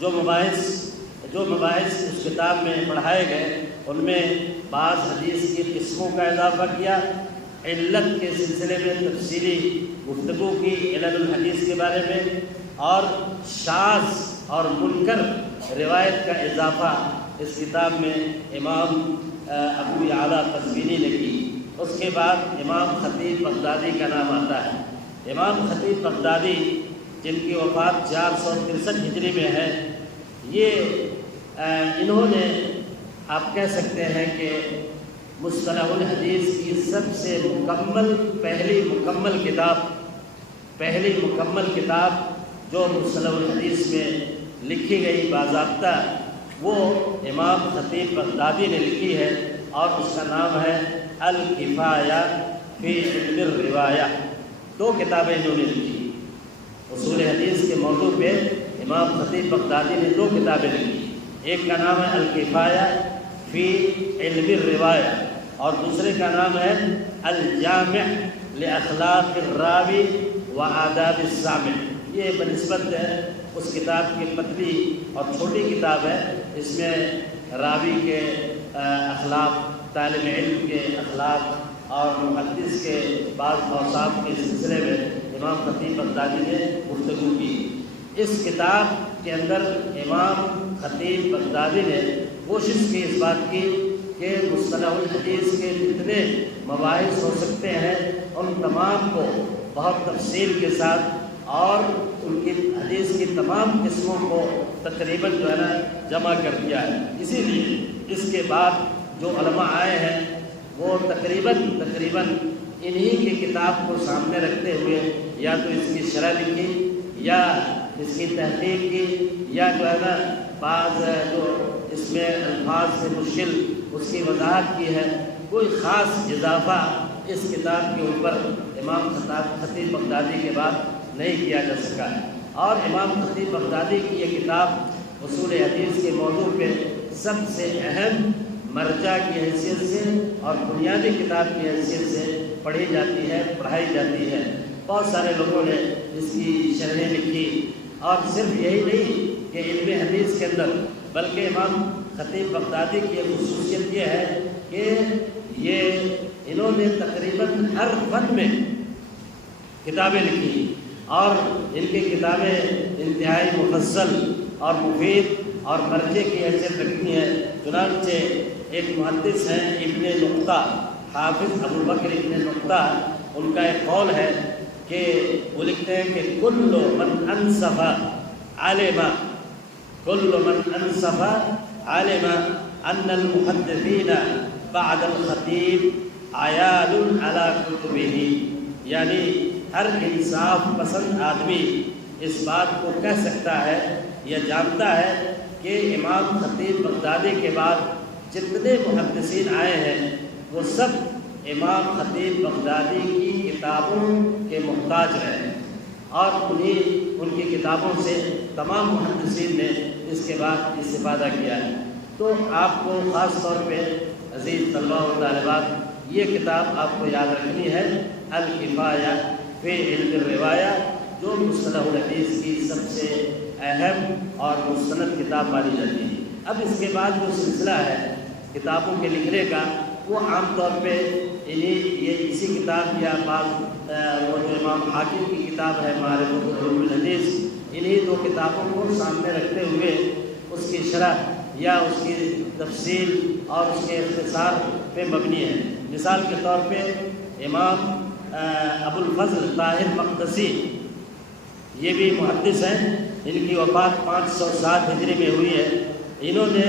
جو مباحث اس کتاب میں پڑھائے گئے ان میں بعض حدیث کی قسموں کا اضافہ کیا، علت کے سلسلے میں تفصیلی گفتگو کی علل الحدیث کے بارے میں، اور شاذ اور منکر روایت کا اضافہ اس کتاب میں امام ابو یعلا قزوینی نے کی۔ اس کے بعد امام خطیب بغدادی کا نام آتا ہے۔ امام خطیب بغدادی جن کی وفات 463 ہجری میں ہے، انہوں نے آپ کہہ سکتے ہیں کہ مصطلح الحدیث کی سب سے پہلی مکمل کتاب جو مصطلح الحدیث میں لکھی گئی باضابطہ، وہ امام خطیب بغدادی نے لکھی ہے، اور اس کا نام ہے الکفایہ فی علم الروایہ۔ 2 کتابیں انہوں نے لکھی اصول حدیث کے موضوع پہ۔ امام خطیب بغدادی نے 2 کتابیں لکھی، ایک کا نام ہے الکفایہ فی علم الروایہ اور دوسرے کا نام ہے الجامع لاخلاق الراوی و آداب السامع۔ یہ بنسبت اس کتاب کی پتلی اور چھوٹی کتاب ہے، اس میں راوی کے اخلاق، طالب علم کے اخلاق اور محدث کے بعض اوصاف کے سلسلے میں امام خطیب بغدادی نے گفتگو کی۔ اس کتاب کے اندر امام خطیب بغدادی نے کوشش کی اس بات کی کہ مصطلح الحدیث کے جتنے مباحث ہو سکتے ہیں ان تمام کو بہت تفصیل کے ساتھ اور ان کی حدیث کی تمام قسموں کو تقریباً جمع کر دیا ہے۔ اسی لیے اس کے بعد جو علماء آئے ہیں وہ تقریباً انہی کی کتاب کو سامنے رکھتے ہوئے یا تو اس کی شرح لکھی یا اس کی تحقیق کی یا بعض جو اس میں الفاظ سے مشکل اس کی وضاحت کی ہے۔ کوئی خاص اضافہ اس کتاب کے اوپر امام خطیب بغدادی کے بعد نہیں کیا جا سکا ہے، اور امام خطیب بغدادی کی یہ کتاب اصول حدیث کے موضوع پہ سب سے اہم مرجع کی حیثیت سے اور بنیادی کتاب کی حیثیت سے پڑھی جاتی ہے، پڑھائی جاتی ہے۔ بہت سارے لوگوں نے اس کی شرحیں لکھی، اور صرف یہی نہیں کہ علم حدیث کے اندر بلکہ امام خطیب بغدادی کی ایک خصوصیت یہ ہے کہ انہوں نے تقریباً ہر فن میں کتابیں لکھی، اور ان کی کتابیں انتہائی مفصل اور مفید اور مرجع کی حیثیت رکھتی ہیں۔ چنانچہ ایک محدث ہیں ابن نقطہ، حافظ ابو بکر ابن نقطہ، ان کا ایک قول ہے کہ وہ لکھتے ہیں کہ کل من انصف علم ان المحدثین بعد الخطیب عیال علی کتبہ، یعنی ہر انصاف پسند آدمی اس بات کو کہہ سکتا ہے یا جانتا ہے کہ امام خطیب بغدادی کے بعد جتنے محدثین آئے ہیں وہ سب امام خطیب بغدادی کی کتابوں کے محتاج ہیں، اور ان کی کتابوں سے تمام محدثین نے اس کے بعد استفادہ کیا ہے۔ تو آپ کو خاص طور پہ عزیز طلباء و طالبات یہ کتاب آپ کو یاد رکھنی ہے، الکفایہ فی علم الروایہ، جو مصطلح الحدیث کی سب سے اہم اور مستند کتاب مانی جاتی ہے۔ اب اس کے بعد جو سلسلہ ہے کتابوں کے لکھنے کا، وہ عام طور پہ اسی کتاب یا بعض وہ جو امام حاکم کی کتاب ہے معرفت علوم الحدیث، انہی دو کتابوں کو سامنے رکھتے ہوئے اس کی شرح یا اس کی تفصیل اور اس کے اختصار پہ مبنی ہے۔ مثال کے طور پہ امام ابو الفضل طاہر مقدسی، یہ بھی محدث ہیں، ان کی وفات 507 ہجری میں ہوئی ہے۔ انہوں نے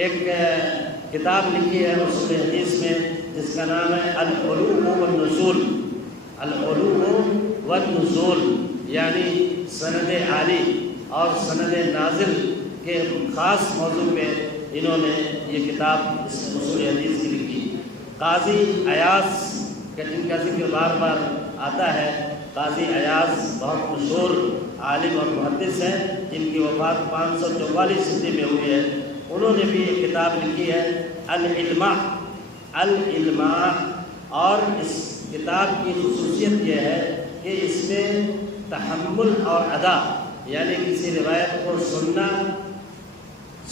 ایک کتاب لکھی ہے اصول حدیث میں جس کا نام ہے العلو والنزول۔ العلو والنزول یعنی سند عالی اور سند نازل کے خاص موضوع پہ انہوں نے یہ کتاب اصول حدیث کی لکھی۔ قاضی ایاز کا جن کا ذکر بار بار آتا ہے، قاضی ایاز بہت مشہور عالم اور محدث ہیں جن کی وفات 544 ہجری میں ہوئی ہے۔ انہوں نے بھی ایک کتاب لکھی ہے العلماء۔ العلماء، اور اس کتاب کی خصوصیت یہ ہے کہ اس میں تحمل اور ادا، یعنی کسی روایت کو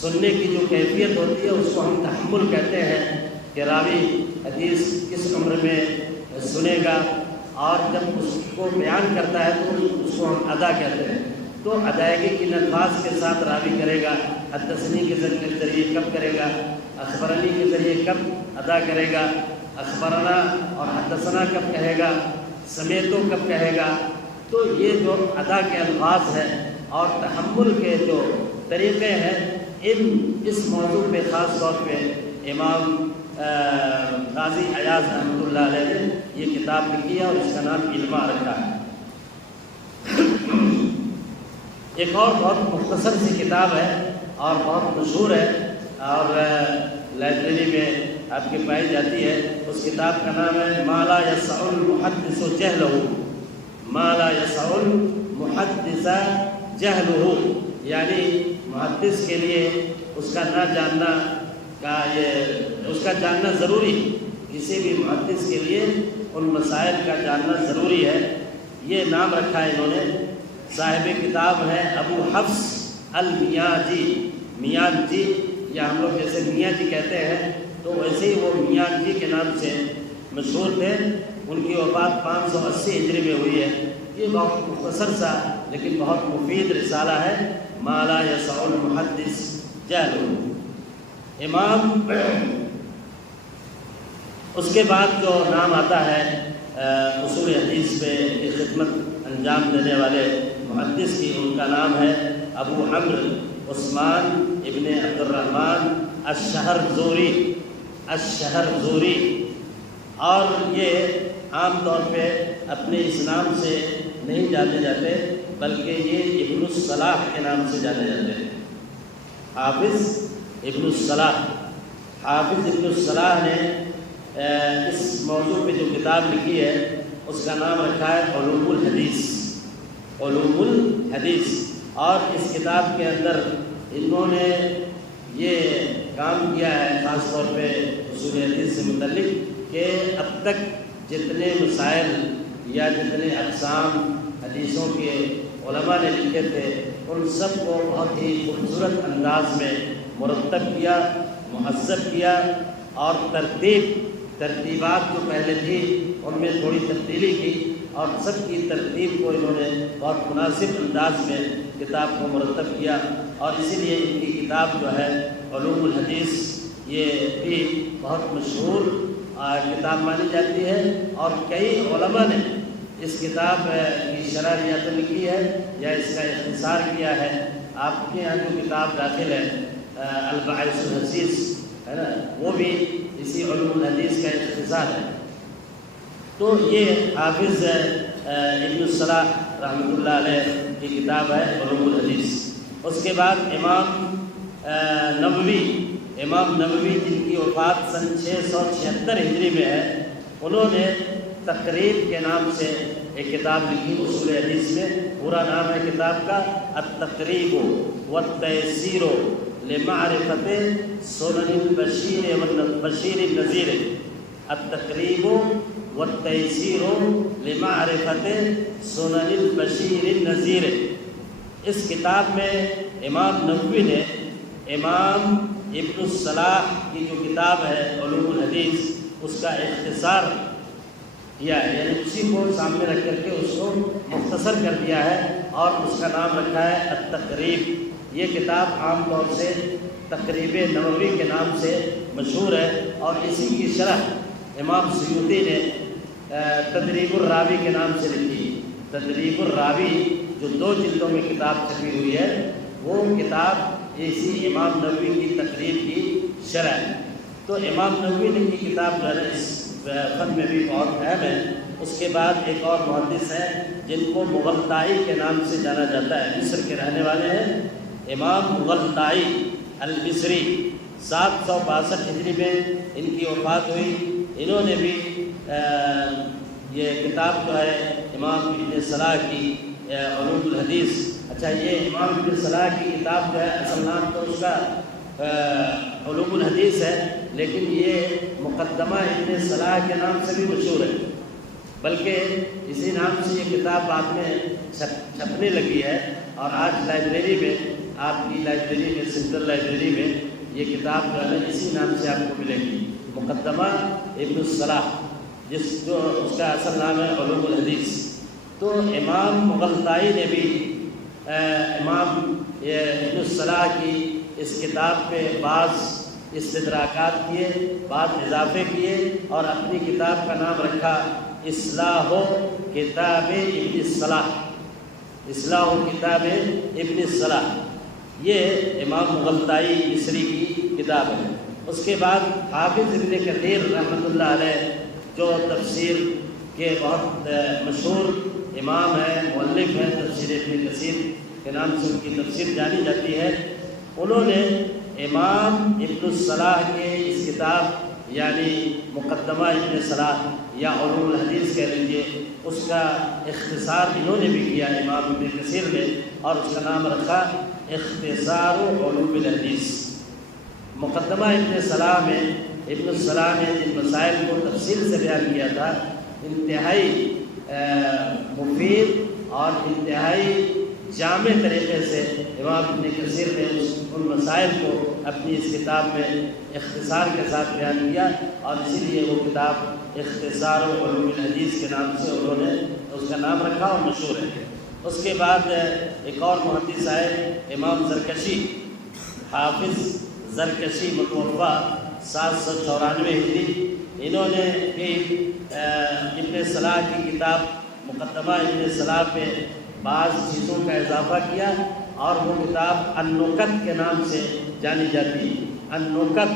سننے کی جو کیفیت ہوتی ہے اس کو ہم تحمل کہتے ہیں کہ راوی حدیث کس عمر میں سنے گا، اور جب اس کو بیان کرتا ہے تو اس کو ہم ادا کہتے ہیں۔ تو ادائیگی کی الفاظ کے ساتھ راوی کرے گا، حدثنی کے ذریعے کب کرے گا، اخبرنی کے ذریعے کب ادا کرے گا، اخبرنا اور حدثنا کب کہے گا، سمیتو کب کہے گا۔ تو یہ جو ادا کے الفاظ ہیں اور تحمل کے جو طریقے ہیں، اس موضوع پہ خاص طور پہ امام قاضی ایاز رحمۃ اللہ علیہ نے یہ کتاب لکھی ہے اور اس کا نام علماء رکھا ہے۔ ایک اور بہت مختصر سی کتاب ہے اور بہت مشہور ہے اور لائبریری میں آپ کی پائی جاتی ہے۔ اس کتاب کا نام ہے ما لا یسع المحدث جہلہ۔ ما لا یسع المحدث جہلہ، یعنی محدث کے لیے اس کا نہ جاننا اس کا جاننا ضروری ہے۔ کسی بھی محدث کے لیے ان مسائل کا جاننا ضروری ہے۔ یہ نام رکھا ہے انہوں نے۔ صاحب کتاب ہے ابو حفص المیاجی۔ میاجی، یا ہم لوگ جیسے میاں جی کہتے ہیں تو ویسے ہی وہ میاجی کے نام سے مشہور تھے۔ ان کی وفات 580 ہجری میں ہوئی ہے۔ یہ بہت مختصر سا لیکن بہت مفید رسالہ ہے، ما لا یسع المحدث جہلہ۔ امام اس کے بعد جو نام آتا ہے اصول حدیث پہ خدمت انجام دینے والے محدث کی، ان کا نام ہے ابو عمرو عثمان ابن عبد الرحمن الشہرزوری۔ الشہرزوری، اور یہ عام طور پہ اپنے اس نام سے نہیں جانے جاتے بلکہ یہ ابن الصلاح کے نام سے جانے جاتے ہیں۔ حافظ ابن الصلاح۔ حافظ ابن الصلاح نے اس موضوع پہ جو کتاب لکھی ہے اس کا نام رکھا ہے علوم الحدیث۔ علوم الحدیث، اور اس کتاب کے اندر انہوں نے یہ کام کیا ہے خاص طور پہ اصول حدیث سے متعلق کہ اب تک جتنے مسائل یا جتنے اقسام حدیثوں کے علماء نے لکھے تھے ان سب کو بہت ہی خوبصورت انداز میں مرتب کیا، مہذب کیا، اور ترتیبات جو پہلے تھی ان میں تھوڑی تبدیلی کی، اور سب کی ترتیب کو انہوں نے بہت مناسب انداز میں کتاب کو مرتب کیا، اور اسی لیے ان کی کتاب جو ہے علوم الحدیث یہ بھی بہت مشہور کتاب مانی جاتی ہے، اور کئی علماء نے اس کتاب کی شرح یا تو لکھی ہے یا اس کا اختصار کیا ہے۔ آپ کے یہاں جو کتاب داخل ہے الباعث الحسیس ہے نا، وہ بھی اسی علوم الحدیث کا اختصار ہے۔ تو یہ حافظ ابن الصلاح رحمۃ اللہ علیہ کی کتاب ہے علوم الحدیث۔ اس کے بعد امام نووی جن کی وفات سن 676 ہجری میں ہے، انہوں نے تقریب کے نام سے ایک کتاب لکھی اصول حدیث میں۔ پورا نام ہے کتاب کا التقریب والتیسیر لمعرفت سنن البشیر النذیر۔ التقریب والتیسیر لمعرفت سنن البشیر النذیر۔ اس کتاب میں امام نووی نے امام ابن الصلاح کی جو کتاب ہے علوم الحدیث، اس کا اختصار کیا ہے، یعنی اسی کو سامنے رکھ کر کے اس کو مختصر کر دیا ہے اور اس کا نام رکھا ہے التقریب۔ یہ کتاب عام طور سے تقریب نووی کے نام سے مشہور ہے، اور اسی کی شرح امام سیوطی نے تدریب الراوی کے نام سے لکھی۔ تدریب الراوی جو 2 جلدوں میں کتاب چھپی ہوئی ہے، وہ کتاب اسی امام نووی کی تقریب کی شرح ہے۔ تو امام نووی نے کی کتاب جو ہے اس فن میں بھی بہت اہم ہے۔ اس کے بعد ایک اور محدث ہیں جن کو مغلطائی کے نام سے جانا جاتا ہے، مصر کے رہنے والے ہیں، امام مغلطائی المصری۔ 762 ہجری میں ان کی وفات ہوئی۔ انہوں نے بھی یہ کتاب جو ہے امام ابن صلاح کی علوم الحدیث، اچھا یہ امام ابن صلاح کی کتاب جو ہے اصل نام تو اس کا علوم الحدیث ہے، لیکن یہ مقدمہ ابن صلاح کے نام سے بھی مشہور ہے، بلکہ اسی نام سے یہ کتاب بعد میں چھپنے لگی ہے، اور آج لائبریری میں، آپ کی لائبریری میں، سینٹرل لائبریری میں یہ کتاب جو ہے اسی نام سے آپ کو ملے گی، مقدمہ ابن الصلاح، جو اس کا اصل نام ہے علوم الحدیث۔ تو امام مغلطائی نے بھی امام ابن الصلاح کی اس کتاب پہ بعض استدراکات کیے، بعض اضافے کیے، اور اپنی کتاب کا نام رکھا اصلاح کتاب ابن الصلاح۔ اصلاح کتاب ابن الصلاح یہ امام مغلطائی مصری کی کتاب ہے۔ اس کے بعد حافظ ابن کثیر رحمۃ اللہ علیہ، جو تفسیر کے بہت مشہور امام ہیں، مؤلف ہیں، تفسیر ابن کثیر کے نام سے ان کی تفسیر جانی جاتی ہے، انہوں نے امام ابن الصلاح کے اس کتاب یعنی مقدمہ ابن صلاح یا علوم الحدیث کہہ لیجیے، اس کا اختصار انہوں نے بھی کیا امام ابن کثیر نے، اور اس کا نام رکھا اختصار علوم الحدیث۔ مقدمہ ابن صلاح میں ابن الصلاح نے جن مسائل کو تفصیل سے بیان کیا تھا، انتہائی مفید اور انتہائی جامع طریقے سے امام ابن کثیر نے ان مسائل کو اپنی اس کتاب میں اختصار کے ساتھ بیان کیا، اور اسی لیے وہ کتاب اختصار علوم الحدیث کے نام سے انہوں نے اس کا نام رکھا اور مشہور ہے۔ اس کے بعد ایک اور محدث آئے امام زرکشی، حافظ زرکشی، متوفا 794 ہجری۔ انہوں نے بھی ابن صلاح کی کتاب مقدمہ ابن صلاح پہ بعض چیزوں کا اضافہ کیا، اور وہ کتاب النکت کے نام سے جانی جاتی ہے۔ النکت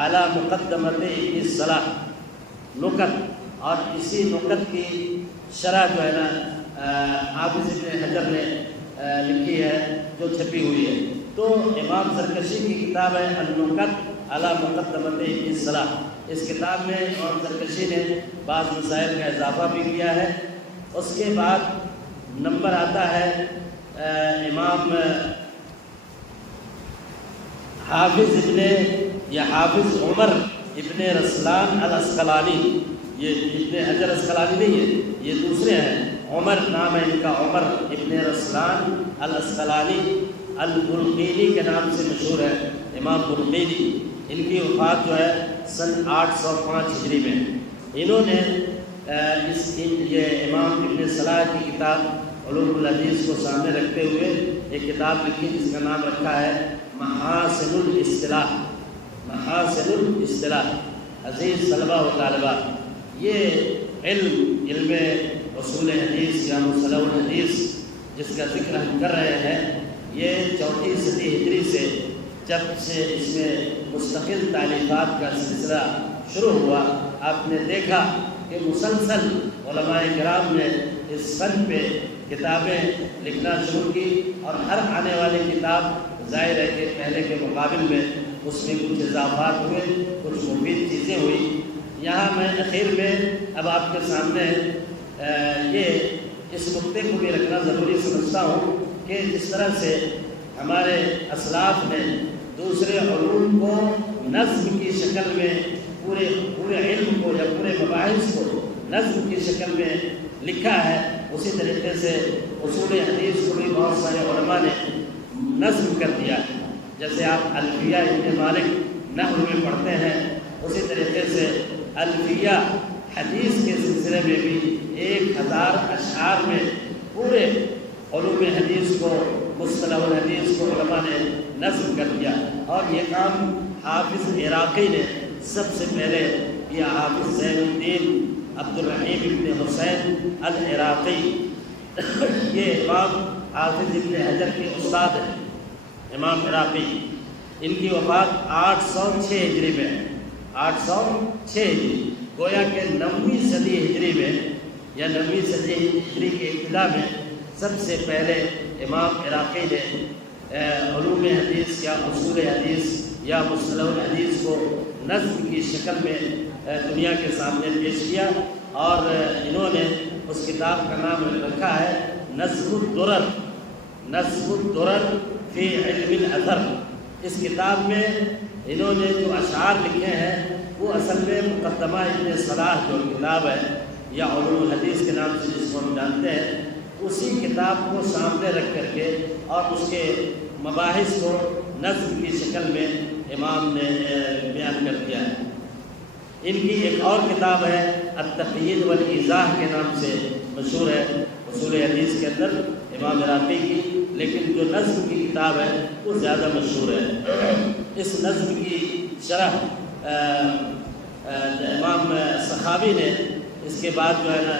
اعلیٰ مقدمت ابن صلاح، نکت، اور اسی نکت کی شرح جو ہے نا حافظ ابن حجر نے لکھی ہے، جو چھپی ہوئی ہے۔ تو امام زرکشی کی کتاب ہے النکت اعلیٰ مقدمت ابن صلاح۔ اس کتاب میں امام زرکشی نے بعض مسائل کا اضافہ بھی کیا ہے۔ اس کے بعد نمبر آتا ہے امام حافظ عمر ابن رسلان الاسقلانی، یہ ابن حجر اسقلانی نہیں ہے، یہ دوسرے ہیں، عمر نام ہے ان کا، عمر ابن رسلان الاسقلانی، البلقینی کے نام سے مشہور ہے، امام بلقینی۔ ان کی وفات جو ہے سن 805 ہجری میں۔ انہوں نے یہ امام ابن صلاح کی کتاب علوم الحدیث کو سامنے رکھتے ہوئے ایک کتاب لکھی جس کا نام رکھا ہے محاسن الاصطلاح۔ محاسن الاصطلاح، عزیز طلبہ و طالبات، یہ علم اصول حدیث یا مصطلح الحدیث جس کا ذکر ہم کر رہے ہیں، یہ 4 صدی ہجری سے جب سے اس میں مستقل تالیفات کا سلسلہ شروع ہوا، آپ نے دیکھا کہ مسلسل علماء کرام نے اس فن پہ کتابیں لکھنا شروع کی، اور ہر آنے والی کتاب ظاہر ہے کہ پہلے کے مقابل میں اس میں کچھ اضافات ہوئے، کچھ مفید چیزیں ہوئی۔ یہاں میں اخیر میں اب آپ کے سامنے یہ اس نقطے کو بھی رکھنا ضروری سمجھتا ہوں کہ جس طرح سے ہمارے اسلاف نے دوسرے علوم کو نظم کی شکل میں، پورے علم کو یا پورے مباحث کو نظم کی شکل میں لکھا ہے، اسی طریقے سے اصول حدیث کو بھی بہت سارے علماء نے نظم کر دیا ہے۔ جیسے آپ الفیہ ابن مالک نحو میں پڑھتے ہیں، اسی طریقے سے الفیہ حدیث کے سلسلے میں بھی 1000 اشعار میں پورے علوم حدیث کو، مصطلح الحدیث کو علماء نے نظم کر دیا۔ اور یہ کام حافظ عراقی نے سب سے پہلے کیا۔ حافظ زین الدین عبد الرحیم ابن حسین العراقی، یہ امام حافظ ابن حجر کے استاد ہیں، امام عراقی۔ ان کی وفات 806 ہجری میں، 806 ہجری، گویا کہ 9ویں صدی ہجری میں یا 9ویں صدی ہجری کے ابتدا میں سب سے پہلے امام عراقی نے علوم حدیث یا اصول حدیث یا مصطلح الحدیث کو نظم کی شکل میں دنیا کے سامنے پیش کیا، اور انہوں نے اس کتاب کا نام رکھا ہے نظم الدرر، نظم الدرر فی علم الاثر۔ اس کتاب میں انہوں نے جو اشعار لکھے ہیں وہ اصل میں مقدمہ ابن صلاح جو کتاب ہے یا علوم الحدیث کے نام سے جس کو ہم جانتے ہیں، اسی کتاب کو سامنے رکھ کر کے اور اس کے مباحث کو نظم کی شکل میں امام نے بیان کر دیا ہے۔ ان کی ایک اور کتاب ہے التقیید والایضاح کے نام سے مشہور ہے اصول حدیث کے اندر امام عراقی کی، لیکن جو نظم کی کتاب ہے وہ زیادہ مشہور ہے۔ اس نظم کی شرح امام سخاوی نے، اس کے بعد جو ہے نا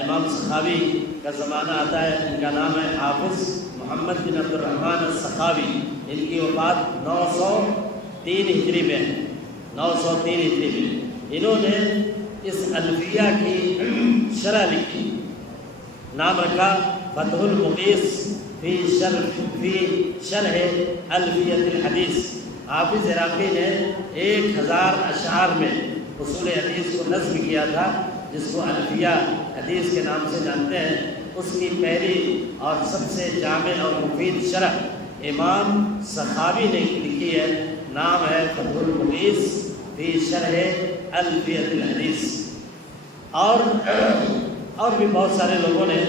امام سخاوی کا زمانہ آتا ہے، ان کا نام ہے حافظ محمد بن عبد الرحمن السخاوی۔ ان کی وفات 903 ہجری میں، 903 ہجری میں۔ انہوں نے اس الفیہ کی شرح لکھی، نام رکھا فتح المغیث فی شرح الفیۃ الحدیث۔ حافظ عراقی نے 1000 اشعار میں اصول حدیث کو نظم کیا تھا، جس کو الفیہ حدیث کے نام سے جانتے ہیں۔ اس کی پہلی اور سب سے جامع اور مفید شرح امام سخاوی نے لکھی ہے، نام ہے فتح المغیث فی شرح الفیۃ الحدیث۔ اور بھی بہت سارے لوگوں نے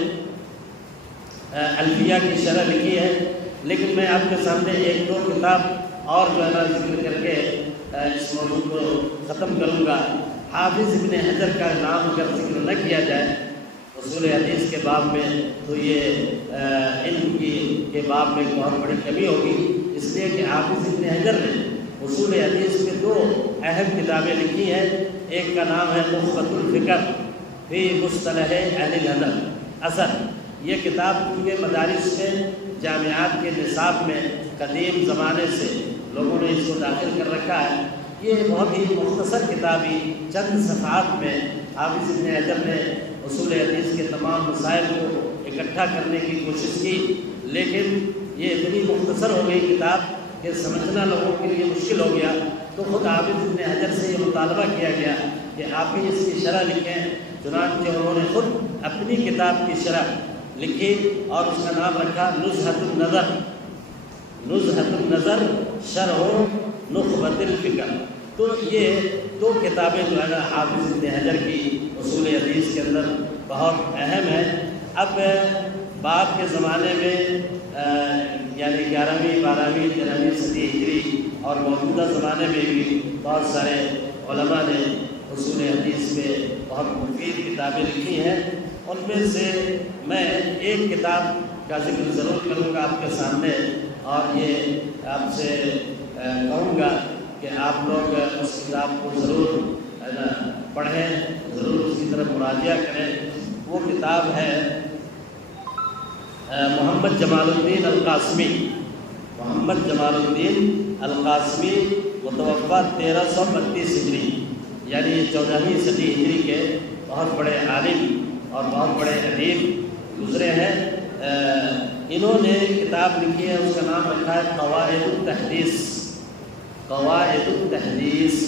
الفیہ کی شرح لکھی ہے، لیکن میں آپ کے سامنے 1-2 کتاب اور جو ہے نا ذکر کر کے اس موضوع کو ختم کروں گا۔ حافظ ابن حجر کا نام اگر ذکر نہ کیا جائے اصول حدیث کے باب میں تو یہ علم کے باب میں بہت بڑی کمی ہوگی، اس لیے کہ حافظ ابن حجر نے اصول حدیث میں 2 اہم کتابیں لکھی ہیں۔ ایک کا نام ہے نخبۃ الفکر فی مصطلح اہل الحدیث اثر۔ یہ کتاب کیونکہ مدارس میں، جامعات کے نصاب میں قدیم زمانے سے لوگوں نے اس کو داخل کر رکھا ہے۔ یہ بہت ہی مختصر کتابی چند صفحات میں حافظ ابن حجر نے اصول حدیث کے تمام مسائل کو اکٹھا کرنے کی کوشش کی، لیکن یہ اتنی مختصر ہو گئی کتاب کہ سمجھنا لوگوں کے لیے مشکل ہو گیا۔ تو خود حافظ ابن حجر سے یہ مطالبہ کیا گیا کہ آپ بھی اس کی شرح لکھیں، چنانچہ انہوں نے خود اپنی کتاب کی شرح لکھی اور اس کا نام رکھا نزہۃ النظر، نزہۃ النظر شرح نخبۃ الفکر۔ تو یہ 2 کتابیں جو ہے نا حافظ ابن حجر کی اصول حدیث کے اندر بہت اہم ہیں۔ اب بعد کے زمانے میں یعنی 11ویں 12ویں 13ویں صدی ہجری اور موجودہ زمانے میں بھی بہت سارے علماء نے اصول حدیث پہ بہت مفید کتابیں لکھی ہیں۔ ان میں سے میں ایک کتاب کا ذکر ضرور کروں گا آپ کے سامنے، اور یہ آپ سے کہوں گا کہ آپ لوگ اس کتاب کو ضرور پڑھیں، ضرور اس کی طرف مراجعہ کریں۔ وہ کتاب ہے محمد جمال الدین القاسمی، محمد جمال الدین القاسمی، متوفہ 1332 ہجری، یعنی 14ویں صدی ہجری کے بہت بڑے عالم اور بہت بڑے ادیب گزرے ہیں۔ انہوں نے کتاب لکھی ہے، اس کا نام رکھا ہے قواعد التحدیث، قواعد التحدیث۔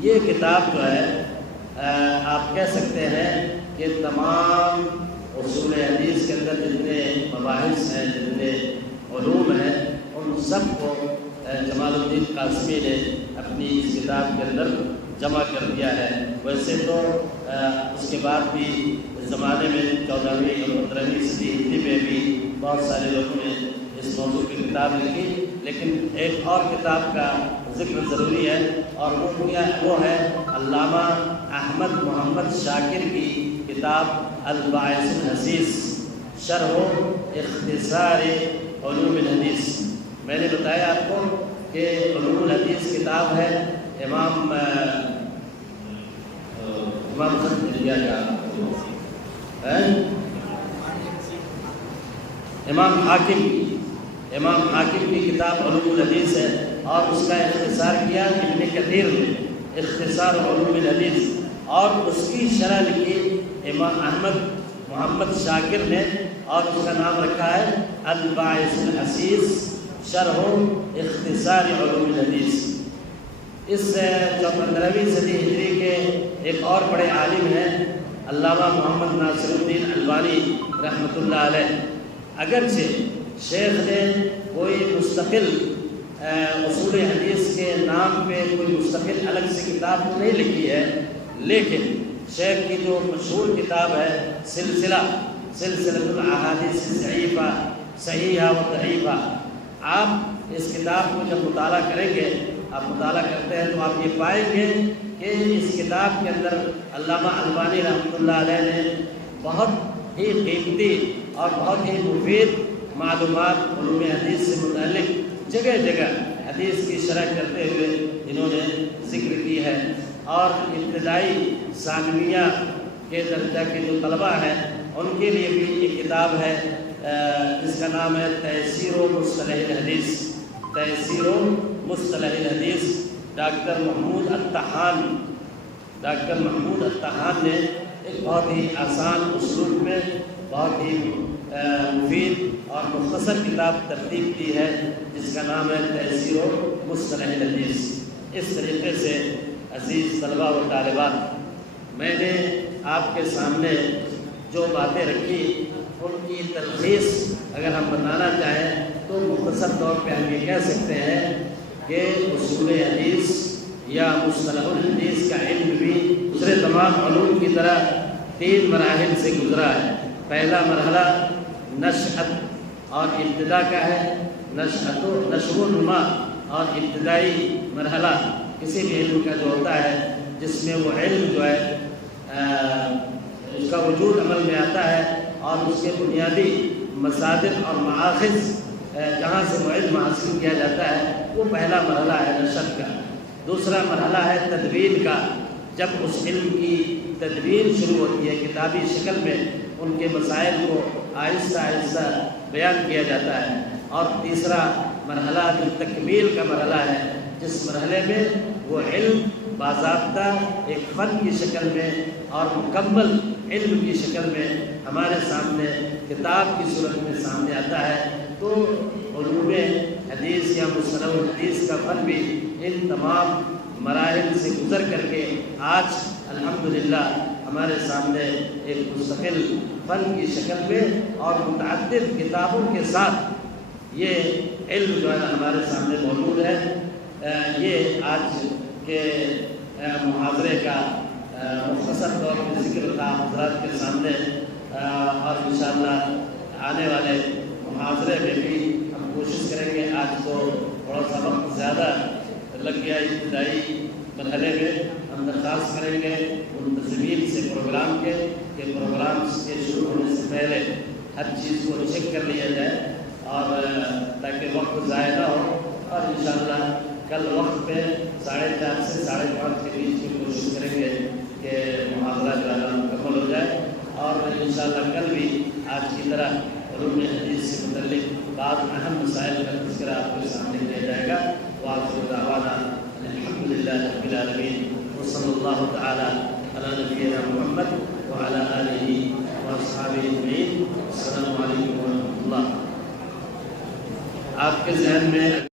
یہ کتاب جو ہے آپ کہہ سکتے ہیں کہ تمام اصول حدیث کے اندر جتنے مباحث ہیں، جتنے علوم ہیں، ان سب کو جمال الدین قاسمی نے اپنی اس کتاب کے اندر جمع کر دیا ہے۔ ویسے تو اس کے بعد بھی زمانے میں 14ویں اور 15ویں صدی ہجری میں بھی بہت سارے لوگوں نے اس موضوع کی کتاب لکھی، لیکن ایک اور کتاب کا ذکر ضروری ہے، اور وہ ہے علامہ احمد محمد شاکر کی کتاب الباعث الحثیث شرح و اختصار علوم الحدیث۔ میں نے بتایا آپ کو کہ علوم الحدیث کتاب ہے امام امام حاکم کی کتاب علوم الحدیث ہے، اور اس کا اختصار کیا ابن کثیر نے، اختصار علوم الحدیث، اور اس کی شرح لکھی امام احمد محمد شاکر نے، اور اس کا نام رکھا ہے الباعث الحثیث شرح و اختصار علوم الحدیث۔ اس 15ویں صدی ہجری کے ایک اور بڑے عالم ہیں علامہ محمد ناصر الدین البانی رحمۃ اللہ علیہ۔ اگرچہ شیخ نے کوئی مستقل اصول حدیث کے نام پہ کوئی مستقل الگ سے کتاب تو نہیں لکھی ہے، لیکن شیخ کی جو مشہور کتاب ہے سلسلۃ الاحادیث الضعیفہ صحیحہ و ضعیفہ، آپ اس کتاب کو جب مطالعہ کریں گے، آپ مطالعہ کرتے ہیں تو آپ یہ پائیں گے کہ اس کتاب کے اندر علامہ البانی رحمۃ اللہ علیہ نے بہت ہی قیمتی اور بہت ہی مفید معلومات علوم حدیث سے متعلق جگہ جگہ حدیث کی شرح کرتے ہوئے انہوں نے ذکر کی ہے۔ اور ابتدائی ثانویہ کے درجہ کے جو طلباء ہیں ان کے لیے بھی یہ کتاب ہے، جس کا نام ہے تیسیر و مصطلح الحدیث، تیسیر و مصطلح الحدیث۔ ڈاکٹر محمود الطحان نے ایک بہت ہی آسان اسلوب میں بہت ہی مفید اور مختصر کتاب ترتیب دی ہے، جس کا نام ہے تیسیر و مصطلح الحدیث۔ اس طریقے سے عزیز طلباء و طالبات، میں نے آپ کے سامنے جو باتیں رکھی ان کی تلخیص اگر ہم بتانا چاہیں تو مختصر طور پہ ہم یہ کہہ سکتے ہیں کہ اصول حدیث یا مصطلح الحدیث کا علم بھی دوسرے تمام علوم کی طرح 3 مراحل سے گزرا ہے۔ پہلا مرحلہ نشأت اور ابتدا کا ہے، نشو و نما، اور ابتدائی مرحلہ کسی بھی علم کا جو ہوتا ہے جس میں وہ علم جو ہے اس کا وجود عمل میں آتا ہے، اور اس کے بنیادی مصادر اور مآخذ جہاں سے وہ علم حاصل کیا جاتا ہے، وہ پہلا مرحلہ ہے نشأت کا۔ دوسرا مرحلہ ہے تدوین کا، جب اس علم کی تدوین شروع ہوتی ہے، کتابی شکل میں ان کے مسائل کو آہستہ آہستہ بیان کیا جاتا ہے۔ اور تیسرا مرحلہ جو تکمیل کا مرحلہ ہے، جس مرحلے میں وہ علم باضابطہ ایک فن کی شکل میں اور مکمل علم کی شکل میں ہمارے سامنے کتاب کی صورت میں سامنے آتا ہے۔ تو علوم حدیث یا مصطلح الحدیث کا فن بھی ان تمام مراحل سے گزر کر کے آج الحمدللہ ہمارے سامنے ایک مستقل فن کی شکل میں اور متعدد کتابوں کے ساتھ یہ علم جو ہے ہمارے سامنے موجود ہے۔ یہ آج کے محاضرے کا مختصر طور پر ذکر تھا حضرات کے سامنے، اور انشاءاللہ آنے والے محاضرے میں بھی ہم کوشش کریں گے۔ آج تو تھوڑا سا وقت زیادہ لگ گیا ابتدائی مرحلے میں، ہم درخواست کریں گے منتظمین سے پروگرام کے کہ پروگرام کے شروع ہونے سے پہلے ہر چیز کو چیک کر لیا جائے، اور تاکہ وقت ضائع نہ ہو، اور انشاءاللہ کل وقت پہ 4:30 سے 5:30 کے بیچ کی کوشش کریں گے کہ محاضرہ جو ہے مکمل ہو جائے، اور انشاءاللہ کل بھی آج کی طرح علوم حدیث سے متعلق بعض اہم مسائل کا تذکرہ آپ کے سامنے کیا جائے گا۔ وآخر دعوانا الحمدللہ رب العالمین، وصلی اللہ تعالی علی نبینا محمد وعلی آلہ واصحابہ اجمعین۔ السلام علیکم ورحمۃ اللہ۔ آپ کے ذہن میں